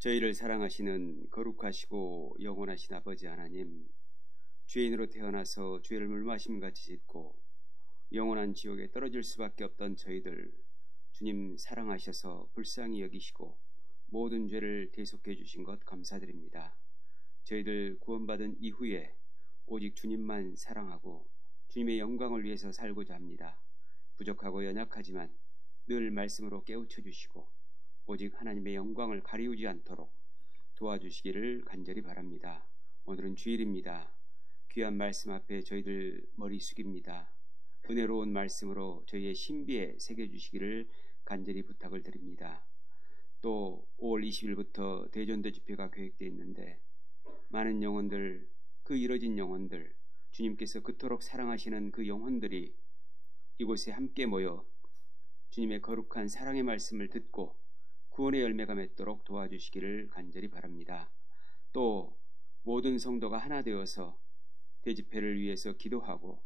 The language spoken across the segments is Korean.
저희를 사랑하시는 거룩하시고 영원하신 아버지 하나님, 죄인으로 태어나서 죄를 물마심같이 짓고 영원한 지옥에 떨어질 수밖에 없던 저희들, 주님 사랑하셔서 불쌍히 여기시고 모든 죄를 대속해 주신 것 감사드립니다. 저희들 구원받은 이후에 오직 주님만 사랑하고 주님의 영광을 위해서 살고자 합니다. 부족하고 연약하지만 늘 말씀으로 깨우쳐 주시고 오직 하나님의 영광을 가리우지 않도록 도와주시기를 간절히 바랍니다. 오늘은 주일입니다. 귀한 말씀 앞에 저희들 머리 숙입니다. 은혜로운 말씀으로 저희의 신비에 새겨주시기를 간절히 부탁을 드립니다. 또 5월 20일부터 대전도 집회가 계획되어 있는데 많은 영혼들, 그 이뤄진 영혼들, 주님께서 그토록 사랑하시는 그 영혼들이 이곳에 함께 모여 주님의 거룩한 사랑의 말씀을 듣고 구원의 열매가 맺도록 도와주시기를 간절히 바랍니다. 또 모든 성도가 하나 되어서 대집회를 위해서 기도하고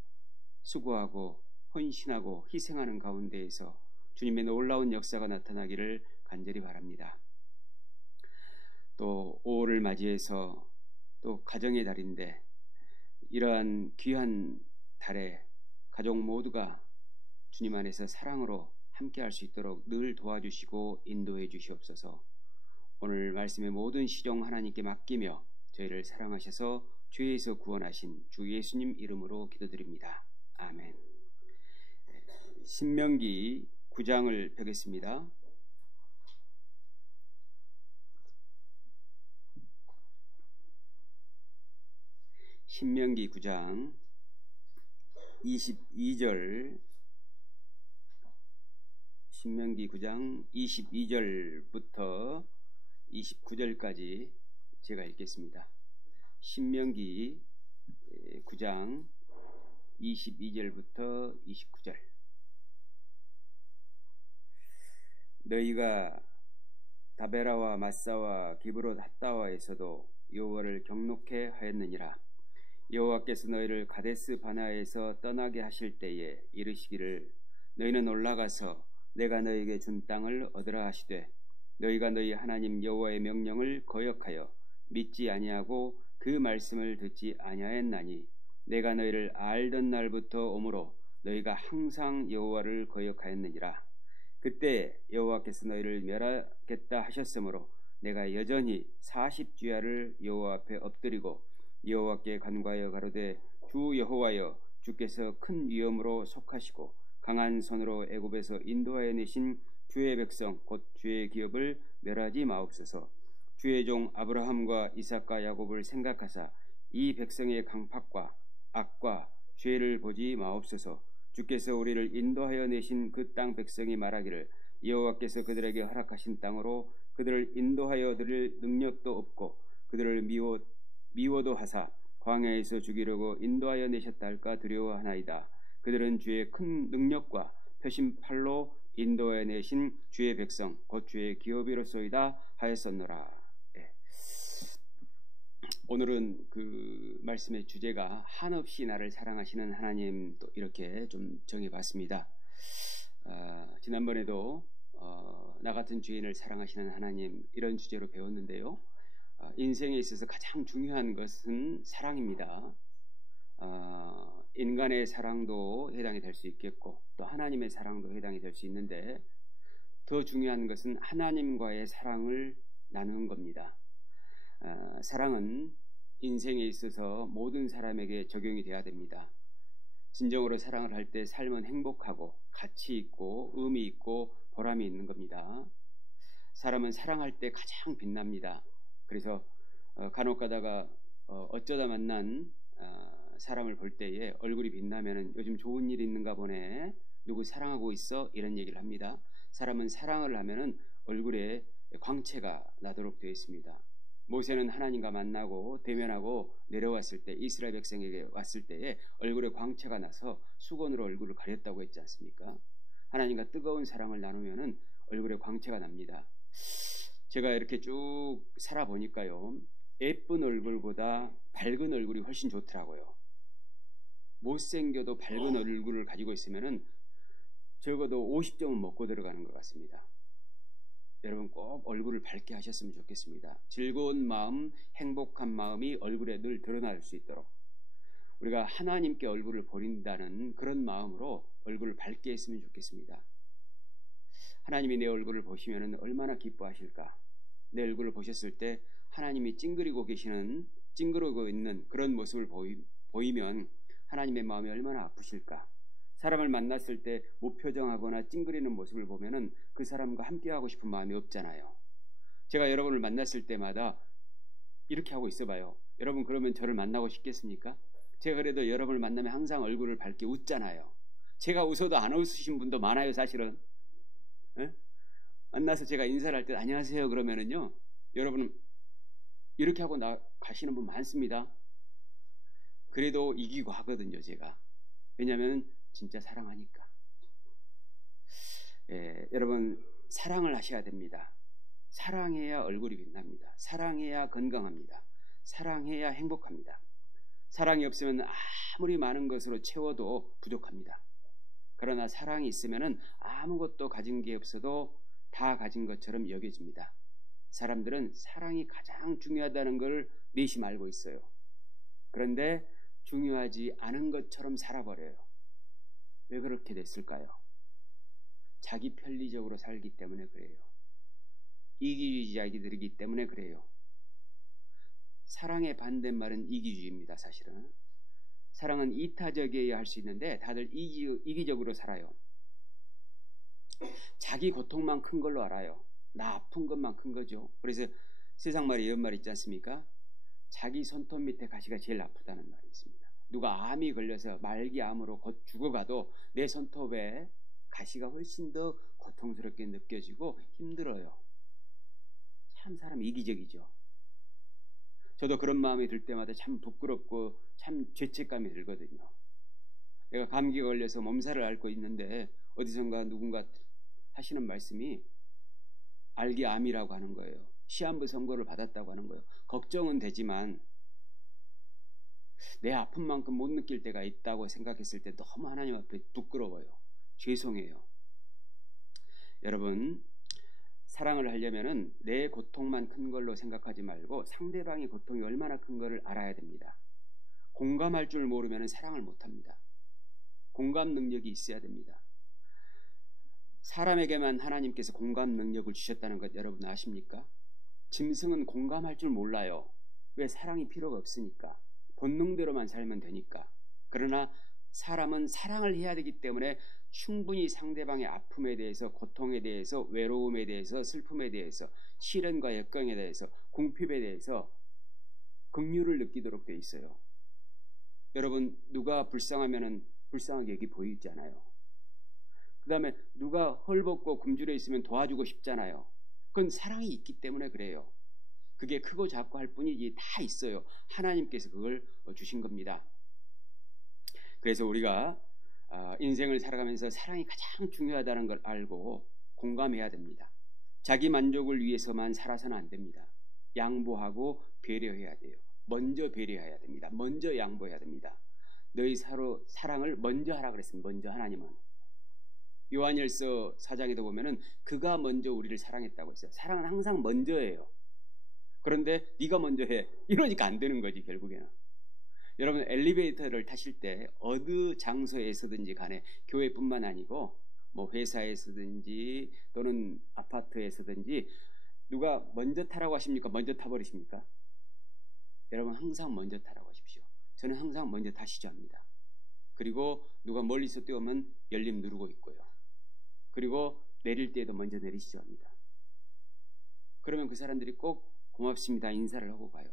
수고하고 헌신하고 희생하는 가운데에서 주님의 놀라운 역사가 나타나기를 간절히 바랍니다. 또 5월을 맞이해서 또 가정의 달인데 이러한 귀한 달에 가족 모두가 주님 안에서 사랑으로 함께 할 수 있도록 늘 도와주시고 인도해 주시옵소서. 오늘 말씀의 모든 시종 하나님께 맡기며 저희를 사랑하셔서 죄에서 구원하신 주 예수님 이름으로 기도드립니다. 아멘. 신명기 9장을 펴겠습니다. 신명기 9장 22절, 신명기 9장 22절부터 29절까지 제가 읽겠습니다. 신명기 9장 22절부터 29절. 너희가 다베라와 마사와 기브롯 핫다와에서도 여호와를 경록해 하였느니라. 여호와께서 너희를 가데스 바나에서 떠나게 하실 때에 이르시기를 너희는 올라가서 내가 너희에게 준 땅을 얻으라 하시되 너희가 너희 하나님 여호와의 명령을 거역하여 믿지 아니하고 그 말씀을 듣지 아니하였나니 내가 너희를 알던 날부터 오므로 너희가 항상 여호와를 거역하였느니라. 그때 여호와께서 너희를 멸하겠다 하셨으므로 내가 여전히 40주야를 여호와 앞에 엎드리고 여호와께 간구하여 가로되 주 여호와여, 주께서 큰 위엄으로 속하시고 강한 손으로 애굽에서 인도하여 내신 주의 백성 곧 주의 기업을 멸하지 마옵소서. 주의 종 아브라함과 이삭과 야곱을 생각하사 이 백성의 강팍과 악과 죄를 보지 마옵소서. 주께서 우리를 인도하여 내신 그 땅 백성이 말하기를 여호와께서 그들에게 허락하신 땅으로 그들을 인도하여 드릴 능력도 없고 그들을 미워도 하사 광야에서 죽이려고 인도하여 내셨다 할까 두려워하나이다. 그들은 주의 큰 능력과 표심 팔로 인도하여 내신 주의 백성 곧 주의 기업이로소이다 하였었노라. 오늘은 그 말씀의 주제가 한없이 나를 사랑하시는 하나님, 또 이렇게 좀 정해봤습니다. 지난번에도 나 같은 죄인을 사랑하시는 하나님, 이런 주제로 배웠는데요. 인생에 있어서 가장 중요한 것은 사랑입니다. 인간의 사랑도 해당이 될 수 있겠고 또 하나님의 사랑도 해당이 될 수 있는데 더 중요한 것은 하나님과의 사랑을 나누는 겁니다. 사랑은 인생에 있어서 모든 사람에게 적용이 돼야 됩니다. 진정으로 사랑을 할 때 삶은 행복하고 가치 있고 의미 있고 보람이 있는 겁니다. 사람은 사랑할 때 가장 빛납니다. 그래서 간혹 가다가 어쩌다 만난 사람을 볼 때에 얼굴이 빛나면은 요즘 좋은 일이 있는가 보네, 누구 사랑하고 있어, 이런 얘기를 합니다. 사람은 사랑을 하면은 얼굴에 광채가 나도록 되어 있습니다. 모세는 하나님과 만나고 대면하고 내려왔을 때, 이스라엘 백성에게 왔을 때에 얼굴에 광채가 나서 수건으로 얼굴을 가렸다고 했지 않습니까? 하나님과 뜨거운 사랑을 나누면은 얼굴에 광채가 납니다. 제가 이렇게 쭉 살아보니까요, 예쁜 얼굴보다 밝은 얼굴이 훨씬 좋더라고요. 못생겨도 밝은 얼굴을 가지고 있으면은 적어도 50점은 먹고 들어가는 것 같습니다. 여러분 꼭 얼굴을 밝게 하셨으면 좋겠습니다. 즐거운 마음, 행복한 마음이 얼굴에 늘 드러날 수 있도록 우리가 하나님께 얼굴을 보인다는 그런 마음으로 얼굴을 밝게 했으면 좋겠습니다. 하나님이 내 얼굴을 보시면 얼마나 기뻐하실까? 내 얼굴을 보셨을 때 하나님이 찡그리고 있는 그런 모습을 보이면 하나님의 마음이 얼마나 아프실까? 사람을 만났을 때 무표정하거나 찡그리는 모습을 보면은 그 사람과 함께하고 싶은 마음이 없잖아요. 제가 여러분을 만났을 때마다 이렇게 하고 있어봐요. 여러분 그러면 저를 만나고 싶겠습니까? 제가 그래도 여러분을 만나면 항상 얼굴을 밝게 웃잖아요. 제가 웃어도 안 웃으신 분도 많아요, 사실은. 에? 만나서 제가 인사를 할 때 안녕하세요 그러면은요, 여러분은 이렇게 하고 가시는 분 많습니다. 그래도 이기고 하거든요, 제가. 왜냐하면 진짜 사랑하니까. 여러분 사랑을 하셔야 됩니다. 사랑해야 얼굴이 빛납니다. 사랑해야 건강합니다. 사랑해야 행복합니다. 사랑이 없으면 아무리 많은 것으로 채워도 부족합니다. 그러나 사랑이 있으면 아무것도 가진 게 없어도 다 가진 것처럼 여겨집니다. 사람들은 사랑이 가장 중요하다는 걸 내심 알고 있어요. 그런데 중요하지 않은 것처럼 살아버려요. 왜 그렇게 됐을까요? 자기 편리적으로 살기 때문에 그래요. 이기주의자이기 때문에 그래요. 사랑의 반대말은 이기주의입니다. 사실은 사랑은 이타적이어야 할 수 있는데 다들 이기적으로 살아요. 자기 고통만 큰 걸로 알아요. 나 아픈 것만 큰 거죠. 그래서 세상 말에 이런 말 있지 않습니까? 자기 손톱 밑에 가시가 제일 아프다는 말이 있습니다. 누가 암이 걸려서 말기암으로 곧 죽어가도 내 손톱에 가시가 훨씬 더 고통스럽게 느껴지고 힘들어요. 참 사람 이기적이죠. 저도 그런 마음이 들 때마다 참 부끄럽고 참 죄책감이 들거든요. 내가 감기 걸려서 몸살을 앓고 있는데 어디선가 누군가 하시는 말씀이 알기암이라고 하는 거예요. 시한부 선고를 받았다고 하는 거예요. 걱정은 되지만 내 아픈 만큼 못 느낄 때가 있다고 생각했을 때 너무 하나님 앞에 부끄러워요. 죄송해요. 여러분 사랑을 하려면은 내 고통만 큰 걸로 생각하지 말고 상대방의 고통이 얼마나 큰 걸를 알아야 됩니다. 공감할 줄 모르면 사랑을 못합니다. 공감 능력이 있어야 됩니다. 사람에게만 하나님께서 공감 능력을 주셨다는 것 여러분 아십니까? 짐승은 공감할 줄 몰라요. 왜? 사랑이 필요가 없으니까. 본능대로만 살면 되니까. 그러나 사람은 사랑을 해야 되기 때문에 충분히 상대방의 아픔에 대해서, 고통에 대해서, 외로움에 대해서, 슬픔에 대해서, 시련과 역경에 대해서, 궁핍에 대해서 긍휼을 느끼도록 돼 있어요. 여러분 누가 불쌍하면은 불쌍하게 여기 보이잖아요. 그 다음에 누가 헐벗고 굶주려 있으면 도와주고 싶잖아요. 그건 사랑이 있기 때문에 그래요. 그게 크고 작고 할 뿐이지 다 있어요. 하나님께서 그걸 주신 겁니다. 그래서 우리가 인생을 살아가면서 사랑이 가장 중요하다는 걸 알고 공감해야 됩니다. 자기 만족을 위해서만 살아서는 안 됩니다. 양보하고 배려해야 돼요. 먼저 배려해야 됩니다. 먼저 양보해야 됩니다. 너희 서로 사랑을 먼저 하라 그랬습니다. 먼저 하나님은. 요한일서 4장에도 보면은 그가 먼저 우리를 사랑했다고 했어요. 사랑은 항상 먼저예요. 그런데 네가 먼저 해. 이러니까 안 되는 거지 결국에는. 여러분 엘리베이터를 타실 때 어느 장소에서든지 간에 교회뿐만 아니고 뭐 회사에서든지 또는 아파트에서든지 누가 먼저 타라고 하십니까? 먼저 타버리십니까? 여러분 항상 먼저 타라고 하십시오. 저는 항상 먼저 타시죠 합니다. 그리고 누가 멀리서 뛰어오면 열림 누르고 있고요. 그리고 내릴 때에도 먼저 내리시죠 합니다. 그러면 그 사람들이 꼭 고맙습니다 인사를 하고 가요.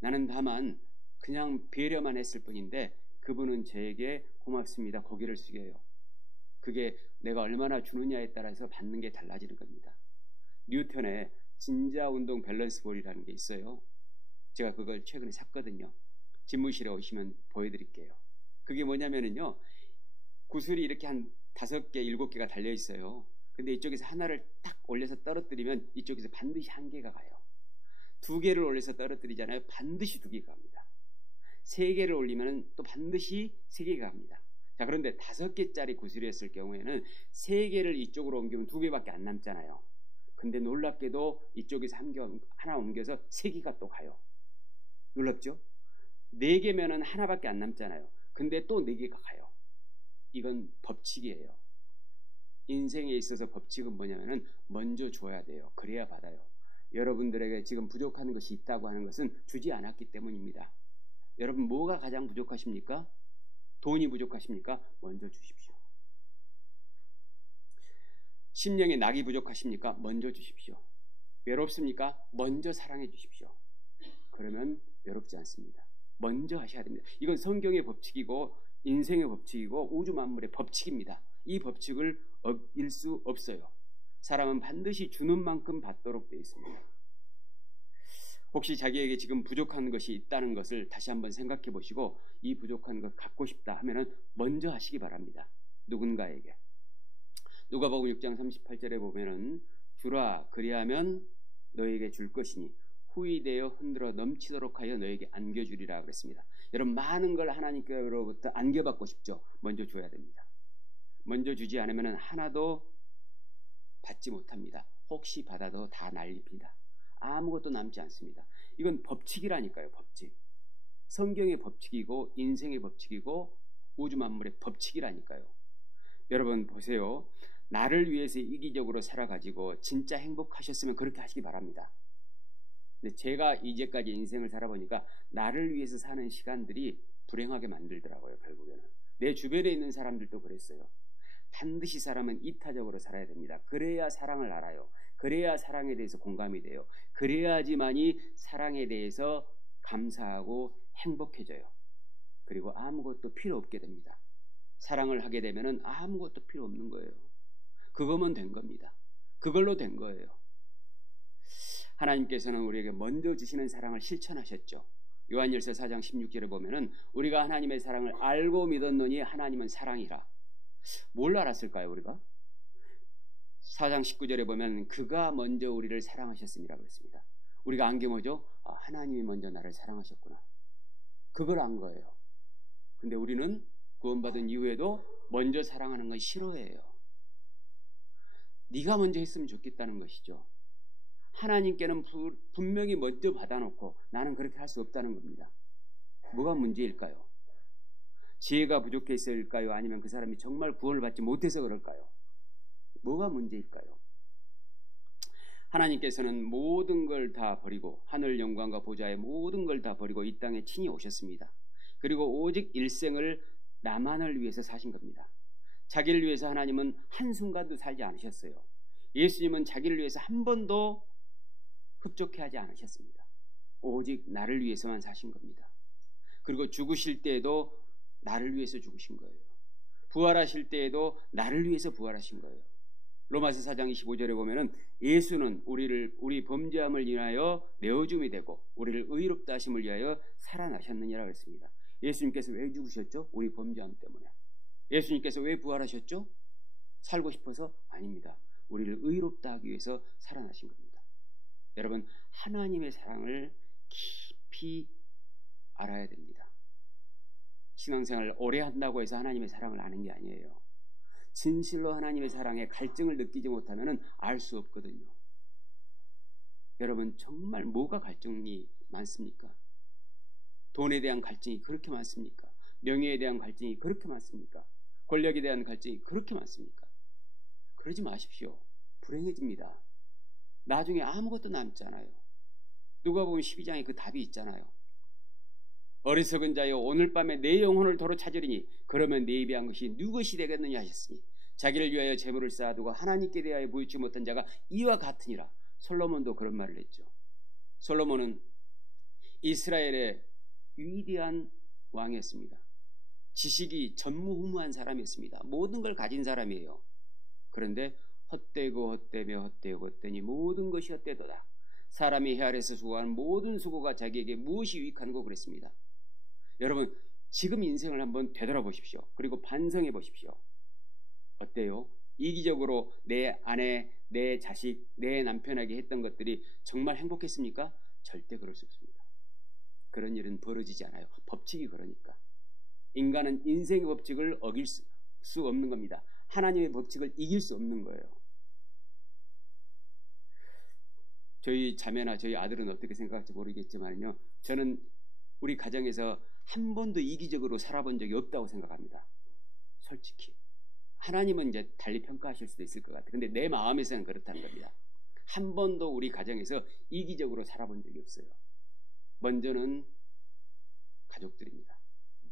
나는 다만 그냥 배려만 했을 뿐인데 그분은 저에게 고맙습니다 고개를 숙여요. 그게 내가 얼마나 주느냐에 따라서 받는 게 달라지는 겁니다. 뉴턴의 진자 운동 밸런스 볼이라는 게 있어요. 제가 그걸 최근에 샀거든요. 집무실에 오시면 보여드릴게요. 그게 뭐냐면은요, 구슬이 이렇게 한 5개, 7개가 달려 있어요. 근데 이쪽에서 하나를 딱 올려서 떨어뜨리면 이쪽에서 반드시 1개가 가요. 2개를 올려서 떨어뜨리잖아요. 반드시 2개가 갑니다. 3개를 올리면 또 반드시 3개가 갑니다. 자, 그런데 5개짜리 구슬이었을 경우에는 3개를 이쪽으로 옮기면 2개밖에 안 남잖아요. 근데 놀랍게도 이쪽에서 하나 옮겨서 3개가 또 가요. 놀랍죠? 4개면은 하나밖에 안 남잖아요. 근데 또 4개가 가요. 이건 법칙이에요. 인생에 있어서 법칙은 뭐냐면은 먼저 줘야 돼요. 그래야 받아요. 여러분들에게 지금 부족한 것이 있다고 하는 것은 주지 않았기 때문입니다. 여러분 뭐가 가장 부족하십니까? 돈이 부족하십니까? 먼저 주십시오. 심령의 낙이 부족하십니까? 먼저 주십시오. 외롭습니까? 먼저 사랑해 주십시오. 그러면 외롭지 않습니다. 먼저 하셔야 됩니다. 이건 성경의 법칙이고 인생의 법칙이고 우주 만물의 법칙입니다. 이 법칙을 어길 수 없어요. 사람은 반드시 주는 만큼 받도록 되어 있습니다. 혹시 자기에게 지금 부족한 것이 있다는 것을 다시 한번 생각해 보시고 이 부족한 것 갖고 싶다 하면은 먼저 하시기 바랍니다. 누군가에게. 누가복음 6장 38절에 보면은 주라 그리하면 너에게 줄 것이니 후이 되어 흔들어 넘치도록 하여 너에게 안겨주리라 그랬습니다. 여러분 많은 걸 하나님께로부터 안겨받고 싶죠. 먼저 줘야 됩니다. 먼저 주지 않으면 하나도 받지 못합니다. 혹시 받아도 다 날립니다. 아무것도 남지 않습니다. 이건 법칙이라니까요. 법칙. 성경의 법칙이고 인생의 법칙이고 우주 만물의 법칙이라니까요. 여러분 보세요. 나를 위해서 이기적으로 살아가지고 진짜 행복하셨으면 그렇게 하시기 바랍니다. 근데 제가 이제까지 인생을 살아보니까 나를 위해서 사는 시간들이 불행하게 만들더라고요. 결국에는 내 주변에 있는 사람들도 그랬어요. 반드시 사람은 이타적으로 살아야 됩니다. 그래야 사랑을 알아요. 그래야 사랑에 대해서 공감이 돼요. 그래야지만이 사랑에 대해서 감사하고 행복해져요. 그리고 아무것도 필요 없게 됩니다. 사랑을 하게 되면은 아무것도 필요 없는 거예요. 그거면 된 겁니다. 그걸로 된 거예요. 하나님께서는 우리에게 먼저 주시는 사랑을 실천하셨죠. 요한일서 4장 16절에 보면은 우리가 하나님의 사랑을 알고 믿었노니 하나님은 사랑이라. 뭘 알았을까요, 우리가? 4장 19절에 보면 그가 먼저 우리를 사랑하셨음이라 그랬습니다. 우리가 안 게 뭐죠? 하나님이 먼저 나를 사랑하셨구나. 그걸 안 거예요. 근데 우리는 구원받은 이후에도 먼저 사랑하는 건 싫어해요. 네가 먼저 했으면 좋겠다는 것이죠. 하나님께는 분명히 먼저 받아놓고 나는 그렇게 할 수 없다는 겁니다. 뭐가 문제일까요? 지혜가 부족했을까요? 아니면 그 사람이 정말 구원을 받지 못해서 그럴까요? 뭐가 문제일까요? 하나님께서는 모든 걸 다 버리고 하늘 영광과 보좌의 모든 걸 다 버리고 이 땅에 친히 오셨습니다. 그리고 오직 일생을 나만을 위해서 사신 겁니다. 자기를 위해서 하나님은 한순간도 살지 않으셨어요. 예수님은 자기를 위해서 한 번도 흡족해하지 않으셨습니다. 오직 나를 위해서만 사신 겁니다. 그리고 죽으실 때에도 나를 위해서 죽으신 거예요. 부활하실 때에도 나를 위해서 부활하신 거예요. 로마서 4장 25절에 보면은 예수는 우리 범죄함을 인하여 내어줌이 되고 우리를 의롭다 하심을 위하여 살아나셨느니라 그랬습니다. 예수님께서 왜 죽으셨죠? 우리 범죄함 때문에. 예수님께서 왜 부활하셨죠? 살고 싶어서? 아닙니다. 우리를 의롭다 하기 위해서 살아나신 겁니다. 여러분 하나님의 사랑을 깊이 알아야 됩니다. 신앙생활을 오래 한다고 해서 하나님의 사랑을 아는 게 아니에요. 진실로 하나님의 사랑에 갈증을 느끼지 못하면 알 수 없거든요. 여러분 정말 뭐가 갈증이 많습니까? 돈에 대한 갈증이 그렇게 많습니까? 명예에 대한 갈증이 그렇게 많습니까? 권력에 대한 갈증이 그렇게 많습니까? 그러지 마십시오. 불행해집니다. 나중에 아무것도 남지 않아요. 누가복음 12장에 그 답이 있잖아요. 어리석은 자여 오늘 밤에 내 영혼을 도로 찾으리니 그러면 내 입에 한 것이 누구시 되겠느냐 하셨으니 자기를 위하여 재물을 쌓아두고 하나님께 대하여 무익지 못한 자가 이와 같으니라. 솔로몬도 그런 말을 했죠. 솔로몬은 이스라엘의 위대한 왕이었습니다. 지식이 전무후무한 사람이었습니다. 모든 걸 가진 사람이에요. 그런데 헛되고 헛되며 헛되고 헛되니 모든 것이 헛되도다. 사람이 헤아려서 수고하는 모든 수고가 자기에게 무엇이 유익한고 그랬습니다. 여러분 지금 인생을 한번 되돌아보십시오. 그리고 반성해 보십시오. 어때요? 이기적으로 내 아내, 내 자식, 내 남편에게 했던 것들이 정말 행복했습니까? 절대 그럴 수 없습니다. 그런 일은 벌어지지 않아요. 법칙이 그러니까. 인간은 인생의 법칙을 어길 수 없는 겁니다. 하나님의 법칙을 이길 수 없는 거예요. 저희 자매나 저희 아들은 어떻게 생각할지 모르겠지만요. 저는 우리 가정에서 한 번도 이기적으로 살아본 적이 없다고 생각합니다. 솔직히. 하나님은 이제 달리 평가하실 수도 있을 것 같아요. 근데 내 마음에서는 그렇다는 겁니다. 한 번도 우리 가정에서 이기적으로 살아본 적이 없어요. 먼저는 가족들입니다.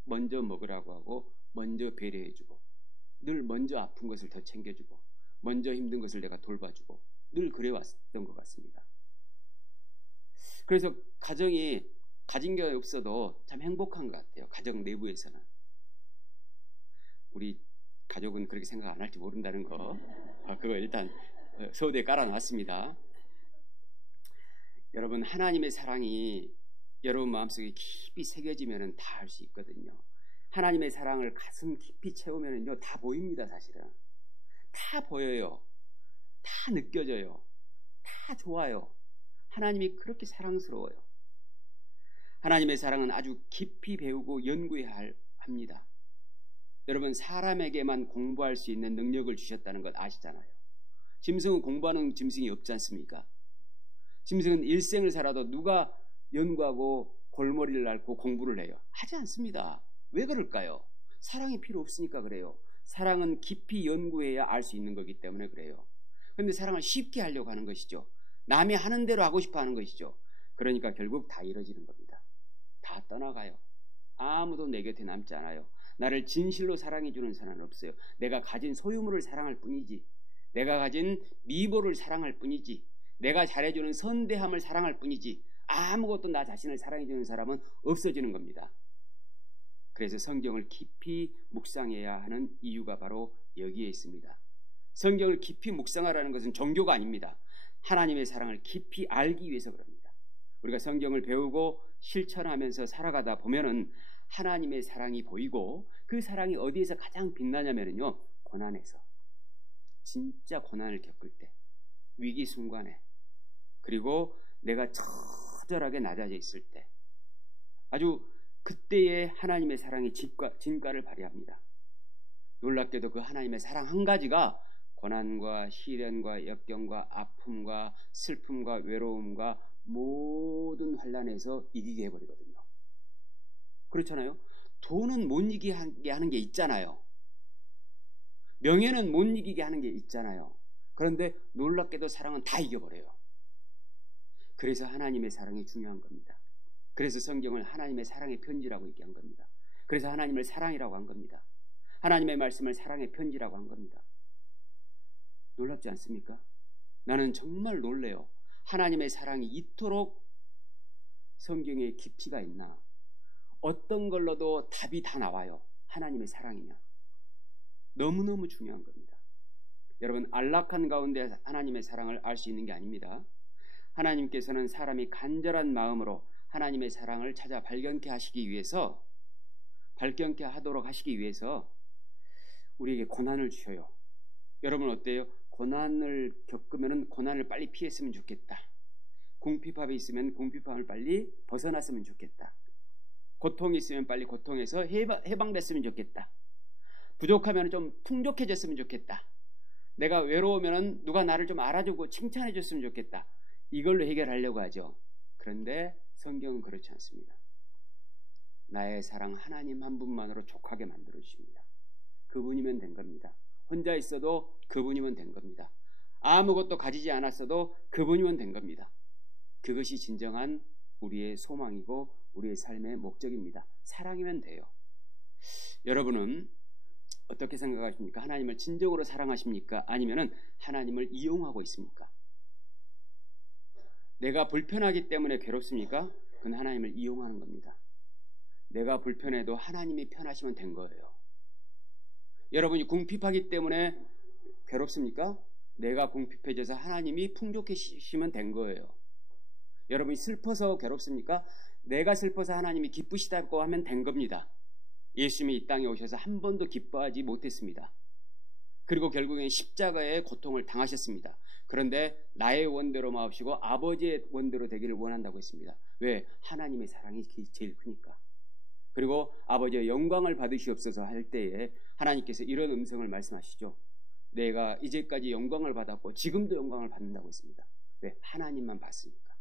먼저 먹으라고 하고 먼저 배려해주고 늘 먼저 아픈 것을 더 챙겨주고 먼저 힘든 것을 내가 돌봐주고 늘 그래왔던 것 같습니다. 그래서 가정이 가진 게 없어도 참 행복한 것 같아요. 가정 내부에서는. 우리 가족은 그렇게 생각 안 할지 모른다는 거. 그거 일단 서두에 깔아놨습니다. 여러분, 하나님의 사랑이 여러분 마음속에 깊이 새겨지면 다 알 수 있거든요. 하나님의 사랑을 가슴 깊이 채우면요 다 보입니다. 사실은 다 보여요. 다 느껴져요. 다 좋아요. 하나님이 그렇게 사랑스러워요. 하나님의 사랑은 아주 깊이 배우고 연구해야 합니다. 여러분, 사람에게만 공부할 수 있는 능력을 주셨다는 것 아시잖아요. 짐승은 공부하는 짐승이 없지 않습니까? 짐승은 일생을 살아도 누가 연구하고 골머리를 앓고 공부를 해요? 하지 않습니다. 왜 그럴까요? 사랑이 필요 없으니까 그래요. 사랑은 깊이 연구해야 알 수 있는 거기 때문에 그래요. 그런데 사랑을 쉽게 하려고 하는 것이죠. 남이 하는 대로 하고 싶어 하는 것이죠. 그러니까 결국 다 이뤄지는 겁니다. 다 떠나가요. 아무도 내 곁에 남지 않아요. 나를 진실로 사랑해주는 사람은 없어요. 내가 가진 소유물을 사랑할 뿐이지, 내가 가진 미모를 사랑할 뿐이지, 내가 잘해주는 선대함을 사랑할 뿐이지, 아무것도 나 자신을 사랑해주는 사람은 없어지는 겁니다. 그래서 성경을 깊이 묵상해야 하는 이유가 바로 여기에 있습니다. 성경을 깊이 묵상하라는 것은 종교가 아닙니다. 하나님의 사랑을 깊이 알기 위해서 그럽니다. 우리가 성경을 배우고 실천하면서 살아가다 보면은 하나님의 사랑이 보이고, 그 사랑이 어디에서 가장 빛나냐면요, 고난에서. 진짜 고난을 겪을 때, 위기 순간에, 그리고 내가 처절하게 낮아져 있을 때, 아주 그때에 하나님의 사랑이 진가를 발휘합니다. 놀랍게도 그 하나님의 사랑 한 가지가 고난과 시련과 역경과 아픔과 슬픔과 외로움과 모든 환난에서 이기게 해버리거든요. 그렇잖아요. 돈은 못 이기게 하는 게 있잖아요. 명예는 못 이기게 하는 게 있잖아요. 그런데 놀랍게도 사랑은 다 이겨버려요. 그래서 하나님의 사랑이 중요한 겁니다. 그래서 성경을 하나님의 사랑의 편지라고 얘기한 겁니다. 그래서 하나님을 사랑이라고 한 겁니다. 하나님의 말씀을 사랑의 편지라고 한 겁니다. 놀랍지 않습니까? 나는 정말 놀래요. 하나님의 사랑이 이토록 성경에 깊이가 있나. 어떤 걸로도 답이 다 나와요. 하나님의 사랑이면. 너무너무 중요한 겁니다. 여러분, 안락한 가운데 하나님의 사랑을 알 수 있는 게 아닙니다. 하나님께서는 사람이 간절한 마음으로 하나님의 사랑을 찾아 발견케 하도록 하시기 위해서 우리에게 고난을 주셔요. 여러분 어때요? 고난을 겪으면 고난을 빨리 피했으면 좋겠다. 궁핍함이 있으면 궁핍함을 빨리 벗어났으면 좋겠다. 고통이 있으면 빨리 고통에서 해방됐으면 좋겠다. 부족하면 좀 풍족해졌으면 좋겠다. 내가 외로우면 누가 나를 좀 알아주고 칭찬해줬으면 좋겠다. 이걸로 해결하려고 하죠. 그런데 성경은 그렇지 않습니다. 나의 사랑 하나님 한 분만으로 족하게 만들어 주십니다. 그분이면 된 겁니다. 혼자 있어도 그분이면 된 겁니다. 아무것도 가지지 않았어도 그분이면 된 겁니다. 그것이 진정한 우리의 소망이고 우리의 삶의 목적입니다. 사랑이면 돼요. 여러분은 어떻게 생각하십니까? 하나님을 진정으로 사랑하십니까? 아니면 하나님을 이용하고 있습니까? 내가 불편하기 때문에 괴롭습니까? 그건 하나님을 이용하는 겁니다. 내가 불편해도 하나님이 편하시면 된 거예요. 여러분이 궁핍하기 때문에 괴롭습니까? 내가 궁핍해져서 하나님이 풍족해지시면 된 거예요. 여러분이 슬퍼서 괴롭습니까? 내가 슬퍼서 하나님이 기쁘시다고 하면 된 겁니다. 예수님이 이 땅에 오셔서 한 번도 기뻐하지 못했습니다. 그리고 결국엔 십자가의 고통을 당하셨습니다. 그런데 나의 원대로 마옵시고 아버지의 원대로 되기를 원한다고 했습니다. 왜? 하나님의 사랑이 제일 크니까. 그리고 아버지의 영광을 받으시옵소서 할 때에 하나님께서 이런 음성을 말씀하시죠. 내가 이제까지 영광을 받았고 지금도 영광을 받는다고 했습니다. 왜? 하나님만 봤으니까.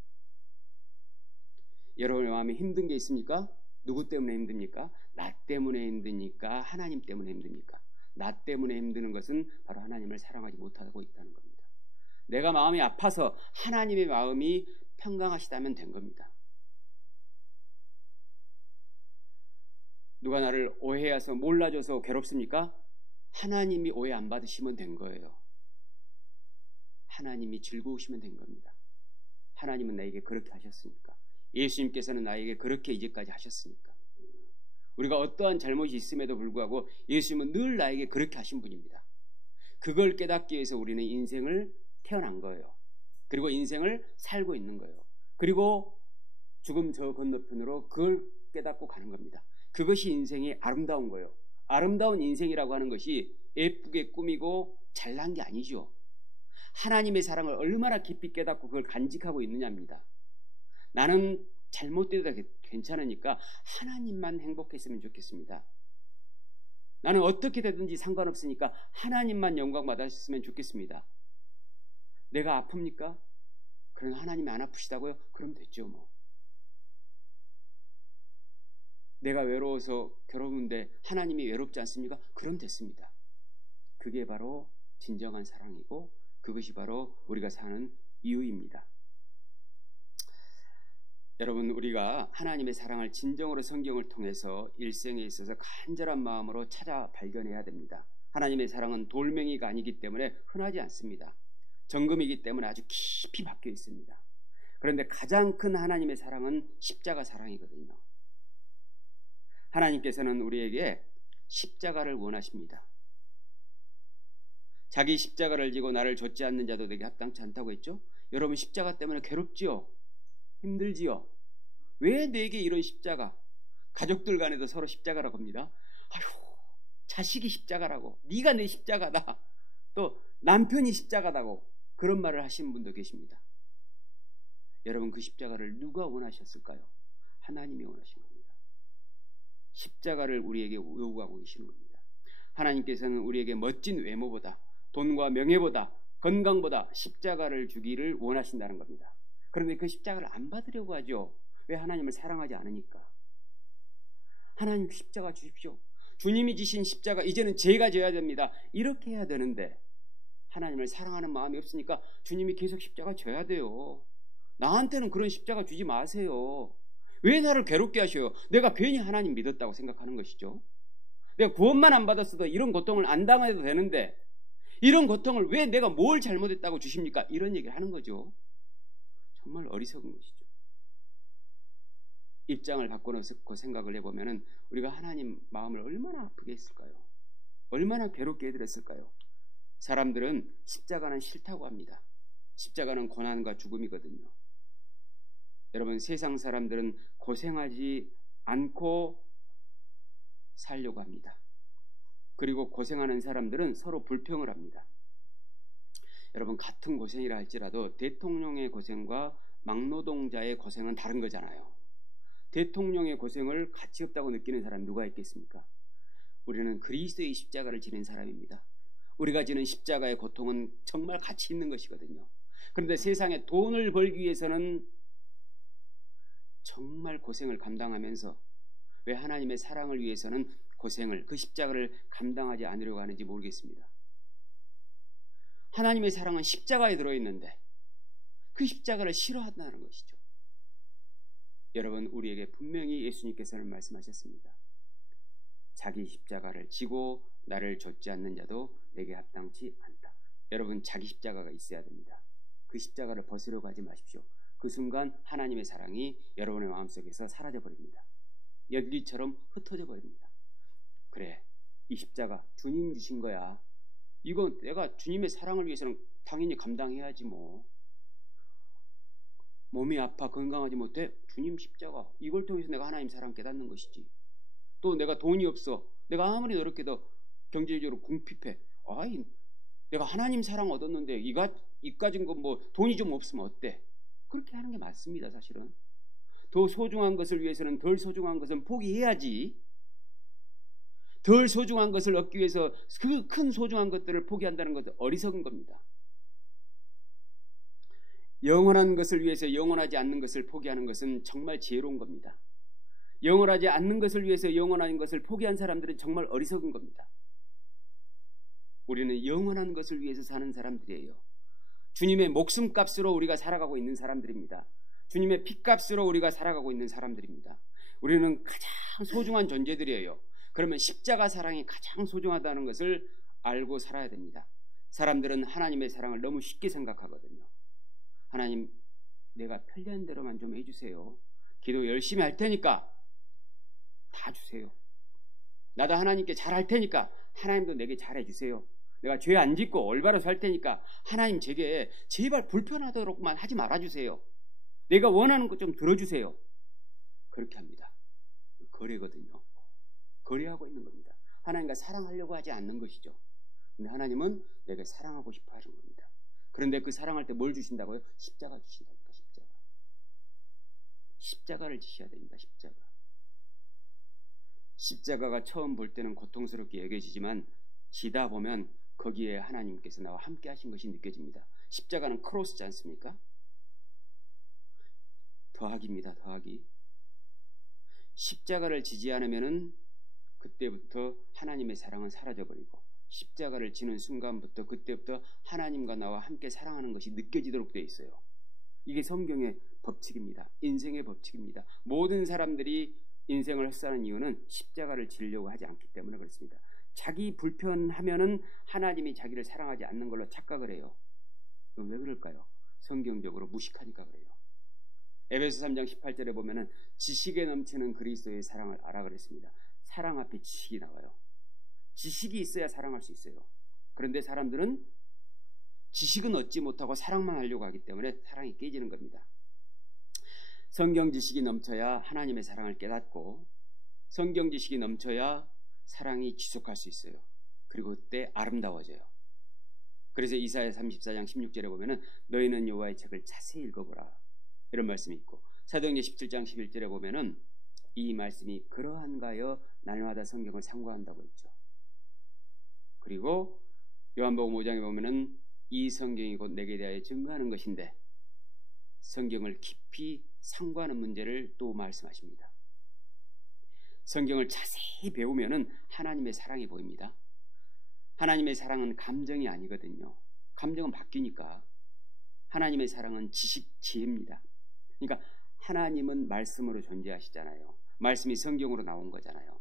여러분의 마음에 힘든 게 있습니까? 누구 때문에 힘듭니까? 나 때문에 힘드니까? 하나님 때문에 힘듭니까? 나 때문에 힘드는 것은 바로 하나님을 사랑하지 못하고 있다는 겁니다. 내가 마음이 아파서 하나님의 마음이 평강하시다면 된 겁니다. 누가 나를 오해해서 몰라줘서 괴롭습니까? 하나님이 오해 안 받으시면 된 거예요. 하나님이 즐거우시면 된 겁니다. 하나님은 나에게 그렇게 하셨으니까. 예수님께서는 나에게 그렇게 이제까지 하셨으니까. 우리가 어떠한 잘못이 있음에도 불구하고 예수님은 늘 나에게 그렇게 하신 분입니다. 그걸 깨닫기 위해서 우리는 인생을 태어난 거예요. 그리고 인생을 살고 있는 거예요. 그리고 죽음 저 건너편으로 그걸 깨닫고 가는 겁니다. 그것이 인생이 아름다운 거예요. 아름다운 인생이라고 하는 것이 예쁘게 꾸미고 잘난 게 아니죠. 하나님의 사랑을 얼마나 깊이 깨닫고 그걸 간직하고 있느냐입니다. 나는 잘못되어도 괜찮으니까 하나님만 행복했으면 좋겠습니다. 나는 어떻게 되든지 상관없으니까 하나님만 영광 받았으면 좋겠습니다. 내가 아픕니까? 그럼 하나님이 안 아프시다고요? 그럼 됐죠 뭐. 내가 외로워서 괴로운데 하나님이 외롭지 않습니까? 그럼 됐습니다. 그게 바로 진정한 사랑이고 그것이 바로 우리가 사는 이유입니다. 여러분, 우리가 하나님의 사랑을 진정으로 성경을 통해서 일생에 있어서 간절한 마음으로 찾아 발견해야 됩니다. 하나님의 사랑은 돌멩이가 아니기 때문에 흔하지 않습니다. 정금이기 때문에 아주 깊이 박혀 있습니다. 그런데 가장 큰 하나님의 사랑은 십자가 사랑이거든요. 하나님께서는 우리에게 십자가를 원하십니다. 자기 십자가를 지고 나를 좇지 않는 자도 내게 합당치 않다고 했죠? 여러분, 십자가 때문에 괴롭지요? 힘들지요? 왜 내게 이런 십자가? 가족들 간에도 서로 십자가라고 합니다. 아휴, 자식이 십자가라고. 네가 내 십자가다. 또 남편이 십자가다고 그런 말을 하시는 분도 계십니다. 여러분, 그 십자가를 누가 원하셨을까요? 하나님이 원하신 겁니다. 십자가를 우리에게 요구하고 계시는 겁니다. 하나님께서는 우리에게 멋진 외모보다, 돈과 명예보다, 건강보다 십자가를 주기를 원하신다는 겁니다. 그런데 그 십자가를 안 받으려고 하죠. 왜? 하나님을 사랑하지 않으니까. 하나님 십자가 주십시오. 주님이 지신 십자가 이제는 제가 져야 됩니다. 이렇게 해야 되는데 하나님을 사랑하는 마음이 없으니까 주님이 계속 십자가 져야 돼요. 나한테는 그런 십자가 주지 마세요. 왜 나를 괴롭게 하셔요? 내가 괜히 하나님 믿었다고 생각하는 것이죠. 내가 구원만 안 받았어도 이런 고통을 안 당해도 되는데 이런 고통을 왜 내가 뭘 잘못했다고 주십니까? 이런 얘기를 하는 거죠. 정말 어리석은 것이죠. 입장을 바꿔놓고 생각을 해보면 우리가 하나님 마음을 얼마나 아프게 했을까요? 얼마나 괴롭게 해드렸을까요? 사람들은 십자가는 싫다고 합니다. 십자가는 고난과 죽음이거든요. 여러분, 세상 사람들은 고생하지 않고 살려고 합니다. 그리고 고생하는 사람들은 서로 불평을 합니다. 여러분, 같은 고생이라 할지라도 대통령의 고생과 막노동자의 고생은 다른 거잖아요. 대통령의 고생을 가치 없다고 느끼는 사람이 누가 있겠습니까? 우리는 그리스도의 십자가를 지닌 사람입니다. 우리가 지는 십자가의 고통은 정말 가치 있는 것이거든요. 그런데 세상에 돈을 벌기 위해서는 정말 고생을 감당하면서 왜 하나님의 사랑을 위해서는 고생을, 그 십자가를 감당하지 않으려고 하는지 모르겠습니다. 하나님의 사랑은 십자가에 들어있는데 그 십자가를 싫어한다는 것이죠. 여러분, 우리에게 분명히 예수님께서는 말씀하셨습니다. 자기 십자가를 지고 나를 좇지 않는 자도 내게 합당치 않다. 여러분, 자기 십자가가 있어야 됩니다. 그 십자가를 벗으려고 하지 마십시오. 그 순간 하나님의 사랑이 여러분의 마음속에서 사라져버립니다. 연기처럼 흩어져 버립니다. 그래, 이 십자가 주님 주신 거야. 이건 내가 주님의 사랑을 위해서는 당연히 감당해야지 뭐. 몸이 아파 건강하지 못해? 주님 십자가. 이걸 통해서 내가 하나님 사랑 깨닫는 것이지. 또 내가 돈이 없어. 내가 아무리 노력해도 경제적으로 궁핍해. 아이, 내가 하나님 사랑 얻었는데 이까진 거 뭐 돈이 좀 없으면 어때? 그렇게 하는 게 맞습니다. 사실은. 더 소중한 것을 위해서는 덜 소중한 것은 포기해야지. 덜 소중한 것을 얻기 위해서 그 큰 소중한 것들을 포기한다는 것은 어리석은 겁니다. 영원한 것을 위해서 영원하지 않는 것을 포기하는 것은 정말 지혜로운 겁니다. 영원하지 않는 것을 위해서 영원한 것을 포기한 사람들은 정말 어리석은 겁니다. 우리는 영원한 것을 위해서 사는 사람들이에요. 주님의 목숨값으로 우리가 살아가고 있는 사람들입니다. 주님의 피값으로 우리가 살아가고 있는 사람들입니다. 우리는 가장 소중한 존재들이에요. 그러면 십자가 사랑이 가장 소중하다는 것을 알고 살아야 됩니다. 사람들은 하나님의 사랑을 너무 쉽게 생각하거든요. 하나님, 내가 편리한 대로만 좀 해주세요. 기도 열심히 할 테니까 다 주세요. 나도 하나님께 잘할 테니까 하나님도 내게 잘해주세요. 내가 죄 안 짓고 올바로 살 테니까 하나님 제게 제발 불편하도록만 하지 말아주세요. 내가 원하는 것 좀 들어주세요. 그렇게 합니다. 거래거든요. 거래하고 있는 겁니다. 하나님과 사랑하려고 하지 않는 것이죠. 근데 하나님은 내가 사랑하고 싶어 하는 겁니다. 그런데 그 사랑할 때 뭘 주신다고요? 십자가 주신다니까. 십자가를 지셔야 됩니다. 십자가가 처음 볼 때는 고통스럽게 여겨지지만 지다 보면 거기에 하나님께서 나와 함께 하신 것이 느껴집니다. 십자가는 크로스지 않습니까? 더하기입니다. 더하기. 십자가를 지지 않으면은 그때부터 하나님의 사랑은 사라져버리고, 십자가를 지는 순간부터 그때부터 하나님과 나와 함께 사랑하는 것이 느껴지도록 되어 있어요. 이게 성경의 법칙입니다. 인생의 법칙입니다. 모든 사람들이 인생을 헛사는 이유는 십자가를 지려고 하지 않기 때문에 그렇습니다. 자기 불편하면은 하나님이 자기를 사랑하지 않는 걸로 착각을 해요. 왜 그럴까요? 성경적으로 무식하니까 그래요. 에베소 3장 18절에 보면은 지식에 넘치는 그리스도의 사랑을 알아 그랬습니다. 사랑 앞에 지식이 나와요. 지식이 있어야 사랑할 수 있어요. 그런데 사람들은 지식은 얻지 못하고 사랑만 하려고 하기 때문에 사랑이 깨지는 겁니다. 성경 지식이 넘쳐야 하나님의 사랑을 깨닫고, 성경 지식이 넘쳐야 사랑이 지속할 수 있어요. 그리고 그때 아름다워져요. 그래서 이사야 34장 16절에 보면은 너희는 여호와의 책을 자세히 읽어보라, 이런 말씀이 있고, 사도행전 17장 11절에 보면은 이 말씀이 그러한가여 날마다 성경을 상고한다고 했죠. 그리고 요한복음 5장에 보면은 이 성경이 곧 내게 대하여 증거하는 것인데, 성경을 깊이 상고하는 문제를 또 말씀하십니다. 성경을 자세히 배우면은 하나님의 사랑이 보입니다. 하나님의 사랑은 감정이 아니거든요. 감정은 바뀌니까. 하나님의 사랑은 지식, 지혜입니다. 그러니까 하나님은 말씀으로 존재하시잖아요. 말씀이 성경으로 나온 거잖아요.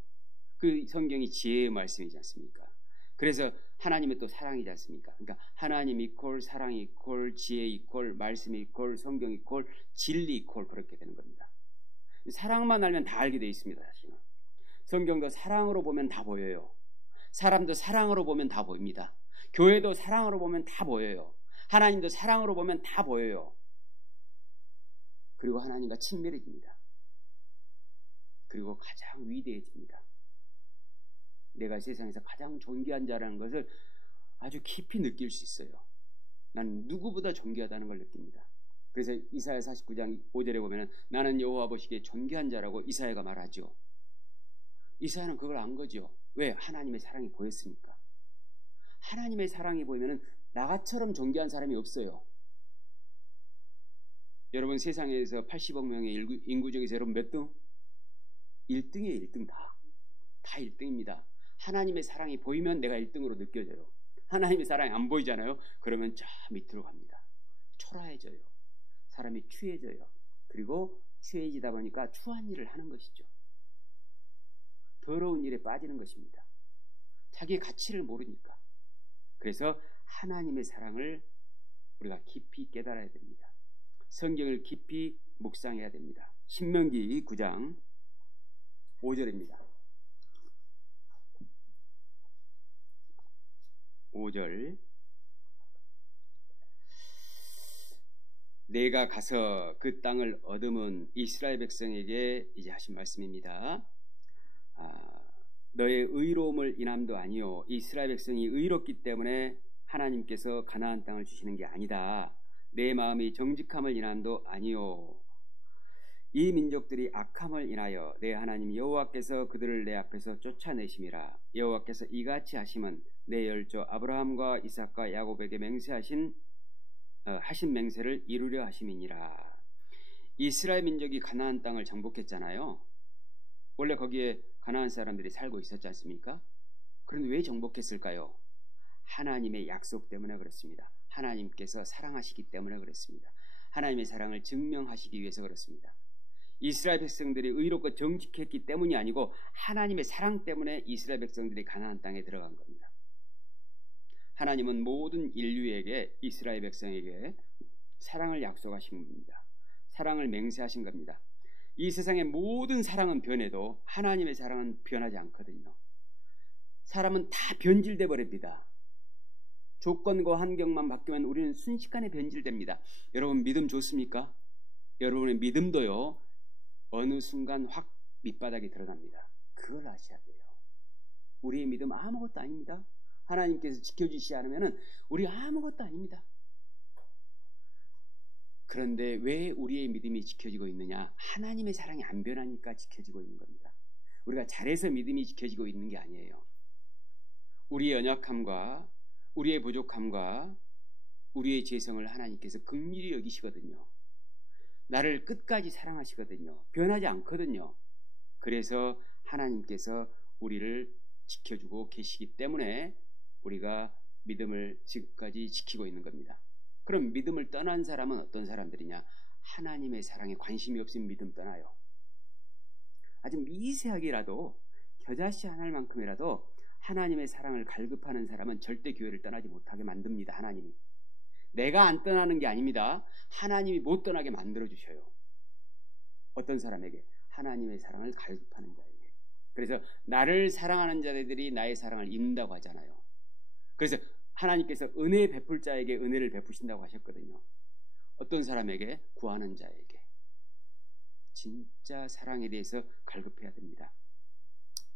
그 성경이 지혜의 말씀이지 않습니까? 그래서 하나님의 또 사랑이지 않습니까? 그러니까 하나님 이퀄 사랑 이퀄 지혜 이퀄 말씀 이퀄 성경 이퀄 진리 이퀄 그렇게 되는 겁니다. 사랑만 알면 다 알게 돼 있습니다. 사실은 성경도 사랑으로 보면 다 보여요. 사람도 사랑으로 보면 다 보입니다. 교회도 사랑으로 보면 다 보여요. 하나님도 사랑으로 보면 다 보여요. 그리고 하나님과 친밀해집니다. 그리고 가장 위대해집니다. 내가 세상에서 가장 존귀한 자라는 것을 아주 깊이 느낄 수 있어요. 난 누구보다 존귀하다는 걸 느낍니다. 그래서 이사야 49장 5절에 보면 나는 여호와 보시기에 존귀한 자라고 이사야가 말하죠. 이사야는 그걸 안 거죠. 왜? 하나님의 사랑이 보였으니까. 하나님의 사랑이 보이면 나처럼 존귀한 사람이 없어요. 여러분 세상에서 80억 명의 인구 중에서 여러분 몇 등? 1등이에요. 1등 다 1등입니다. 하나님의 사랑이 보이면 내가 1등으로 느껴져요. 하나님의 사랑이 안 보이잖아요. 그러면 저 밑으로 갑니다. 초라해져요. 사람이 취해져요. 그리고 취해지다 보니까 추한 일을 하는 것이죠. 더러운 일에 빠지는 것입니다. 자기의 가치를 모르니까. 그래서 하나님의 사랑을 우리가 깊이 깨달아야 됩니다. 성경을 깊이 묵상해야 됩니다. 신명기 9장 5절입니다. 5절 내가 가서 그 땅을 얻으면 이스라엘 백성에게 이제 하신 말씀입니다. 너의 의로움을 인함도 아니요 이스라엘 백성이 의롭기 때문에 하나님께서 가나안 땅을 주시는 게 아니다. 내 마음이 정직함을 인함도 아니요 이 민족들이 악함을 인하여 내 하나님 여호와께서 그들을 내 앞에서 쫓아내심이라. 여호와께서 이같이 하심은 내 열조 아브라함과 이삭과 야곱에게 맹세하신 하신 맹세를 이루려 하심이니라. 이스라엘 민족이 가나안 땅을 정복했잖아요. 원래 거기에 가나안 사람들이 살고 있었지 않습니까? 그런데 왜 정복했을까요? 하나님의 약속 때문에 그렇습니다. 하나님께서 사랑하시기 때문에 그렇습니다. 하나님의 사랑을 증명하시기 위해서 그렇습니다. 이스라엘 백성들이 의롭고 정직했기 때문이 아니고 하나님의 사랑 때문에 이스라엘 백성들이 가나안 땅에 들어간 겁니다. 하나님은 모든 인류에게, 이스라엘 백성에게 사랑을 약속하신 겁니다. 사랑을 맹세하신 겁니다. 이 세상의 모든 사랑은 변해도 하나님의 사랑은 변하지 않거든요. 사람은 다 변질돼 버립니다. 조건과 환경만 바뀌면 우리는 순식간에 변질됩니다. 여러분 믿음 좋습니까? 여러분의 믿음도요, 어느 순간 확 밑바닥이 드러납니다. 그걸 아셔야 돼요. 우리의 믿음 아무것도 아닙니다. 하나님께서 지켜주시지 않으면 우리 아무것도 아닙니다. 그런데 왜 우리의 믿음이 지켜지고 있느냐? 하나님의 사랑이 안 변하니까 지켜지고 있는 겁니다. 우리가 잘해서 믿음이 지켜지고 있는 게 아니에요. 우리의 연약함과 우리의 부족함과 우리의 죄성을 하나님께서 긍휼히 여기시거든요. 나를 끝까지 사랑하시거든요. 변하지 않거든요. 그래서 하나님께서 우리를 지켜주고 계시기 때문에 우리가 믿음을 지금까지 지키고 있는 겁니다. 그럼 믿음을 떠난 사람은 어떤 사람들이냐? 하나님의 사랑에 관심이 없으면 믿음 떠나요. 아주 미세하게라도 겨자씨 하나만큼이라도 하나님의 사랑을 갈급하는 사람은 절대 교회를 떠나지 못하게 만듭니다. 하나님이. 내가 안 떠나는 게 아닙니다. 하나님이 못 떠나게 만들어 주셔요. 어떤 사람에게? 하나님의 사랑을 갈급하는 자에게. 그래서 나를 사랑하는 자들이 나의 사랑을 잊는다고 하잖아요. 그래서 하나님께서 은혜 베풀 자에게 은혜를 베푸신다고 하셨거든요. 어떤 사람에게? 구하는 자에게. 진짜 사랑에 대해서 갈급해야 됩니다.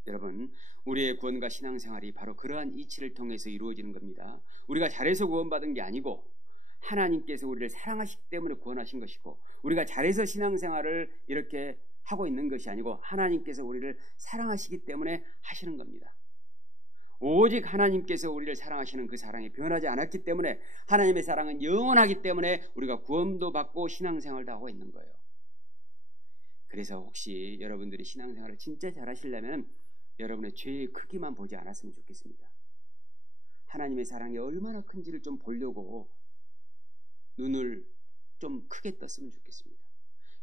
여러분, 우리의 구원과 신앙생활이 바로 그러한 이치를 통해서 이루어지는 겁니다. 우리가 잘해서 구원받은 게 아니고 하나님께서 우리를 사랑하시기 때문에 구원하신 것이고, 우리가 잘해서 신앙생활을 이렇게 하고 있는 것이 아니고 하나님께서 우리를 사랑하시기 때문에 하시는 겁니다. 오직 하나님께서 우리를 사랑하시는 그 사랑이 변하지 않았기 때문에, 하나님의 사랑은 영원하기 때문에 우리가 구원도 받고 신앙생활도 하고 있는 거예요. 그래서 혹시 여러분들이 신앙생활을 진짜 잘하시려면 여러분의 죄의 크기만 보지 않았으면 좋겠습니다. 하나님의 사랑이 얼마나 큰지를 좀 보려고 눈을 좀 크게 떴으면 좋겠습니다.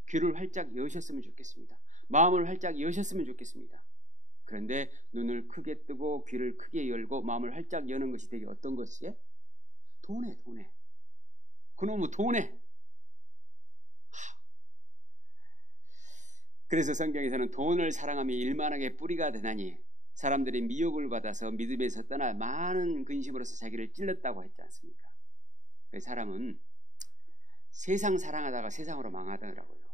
귀를 활짝 여셨으면 좋겠습니다. 마음을 활짝 여셨으면 좋겠습니다. 그런데 눈을 크게 뜨고 귀를 크게 열고 마음을 활짝 여는 것이 되게 어떤 것이에요? 돈에. 그놈의 돈에. 그래서 성경에서는 돈을 사랑하며 일만하게 뿌리가 되나니 사람들이 미혹을 받아서 믿음에서 떠나 많은 근심으로서 자기를 찔렀다고 했지 않습니까? 사람은 세상 사랑하다가 세상으로 망하더라고요.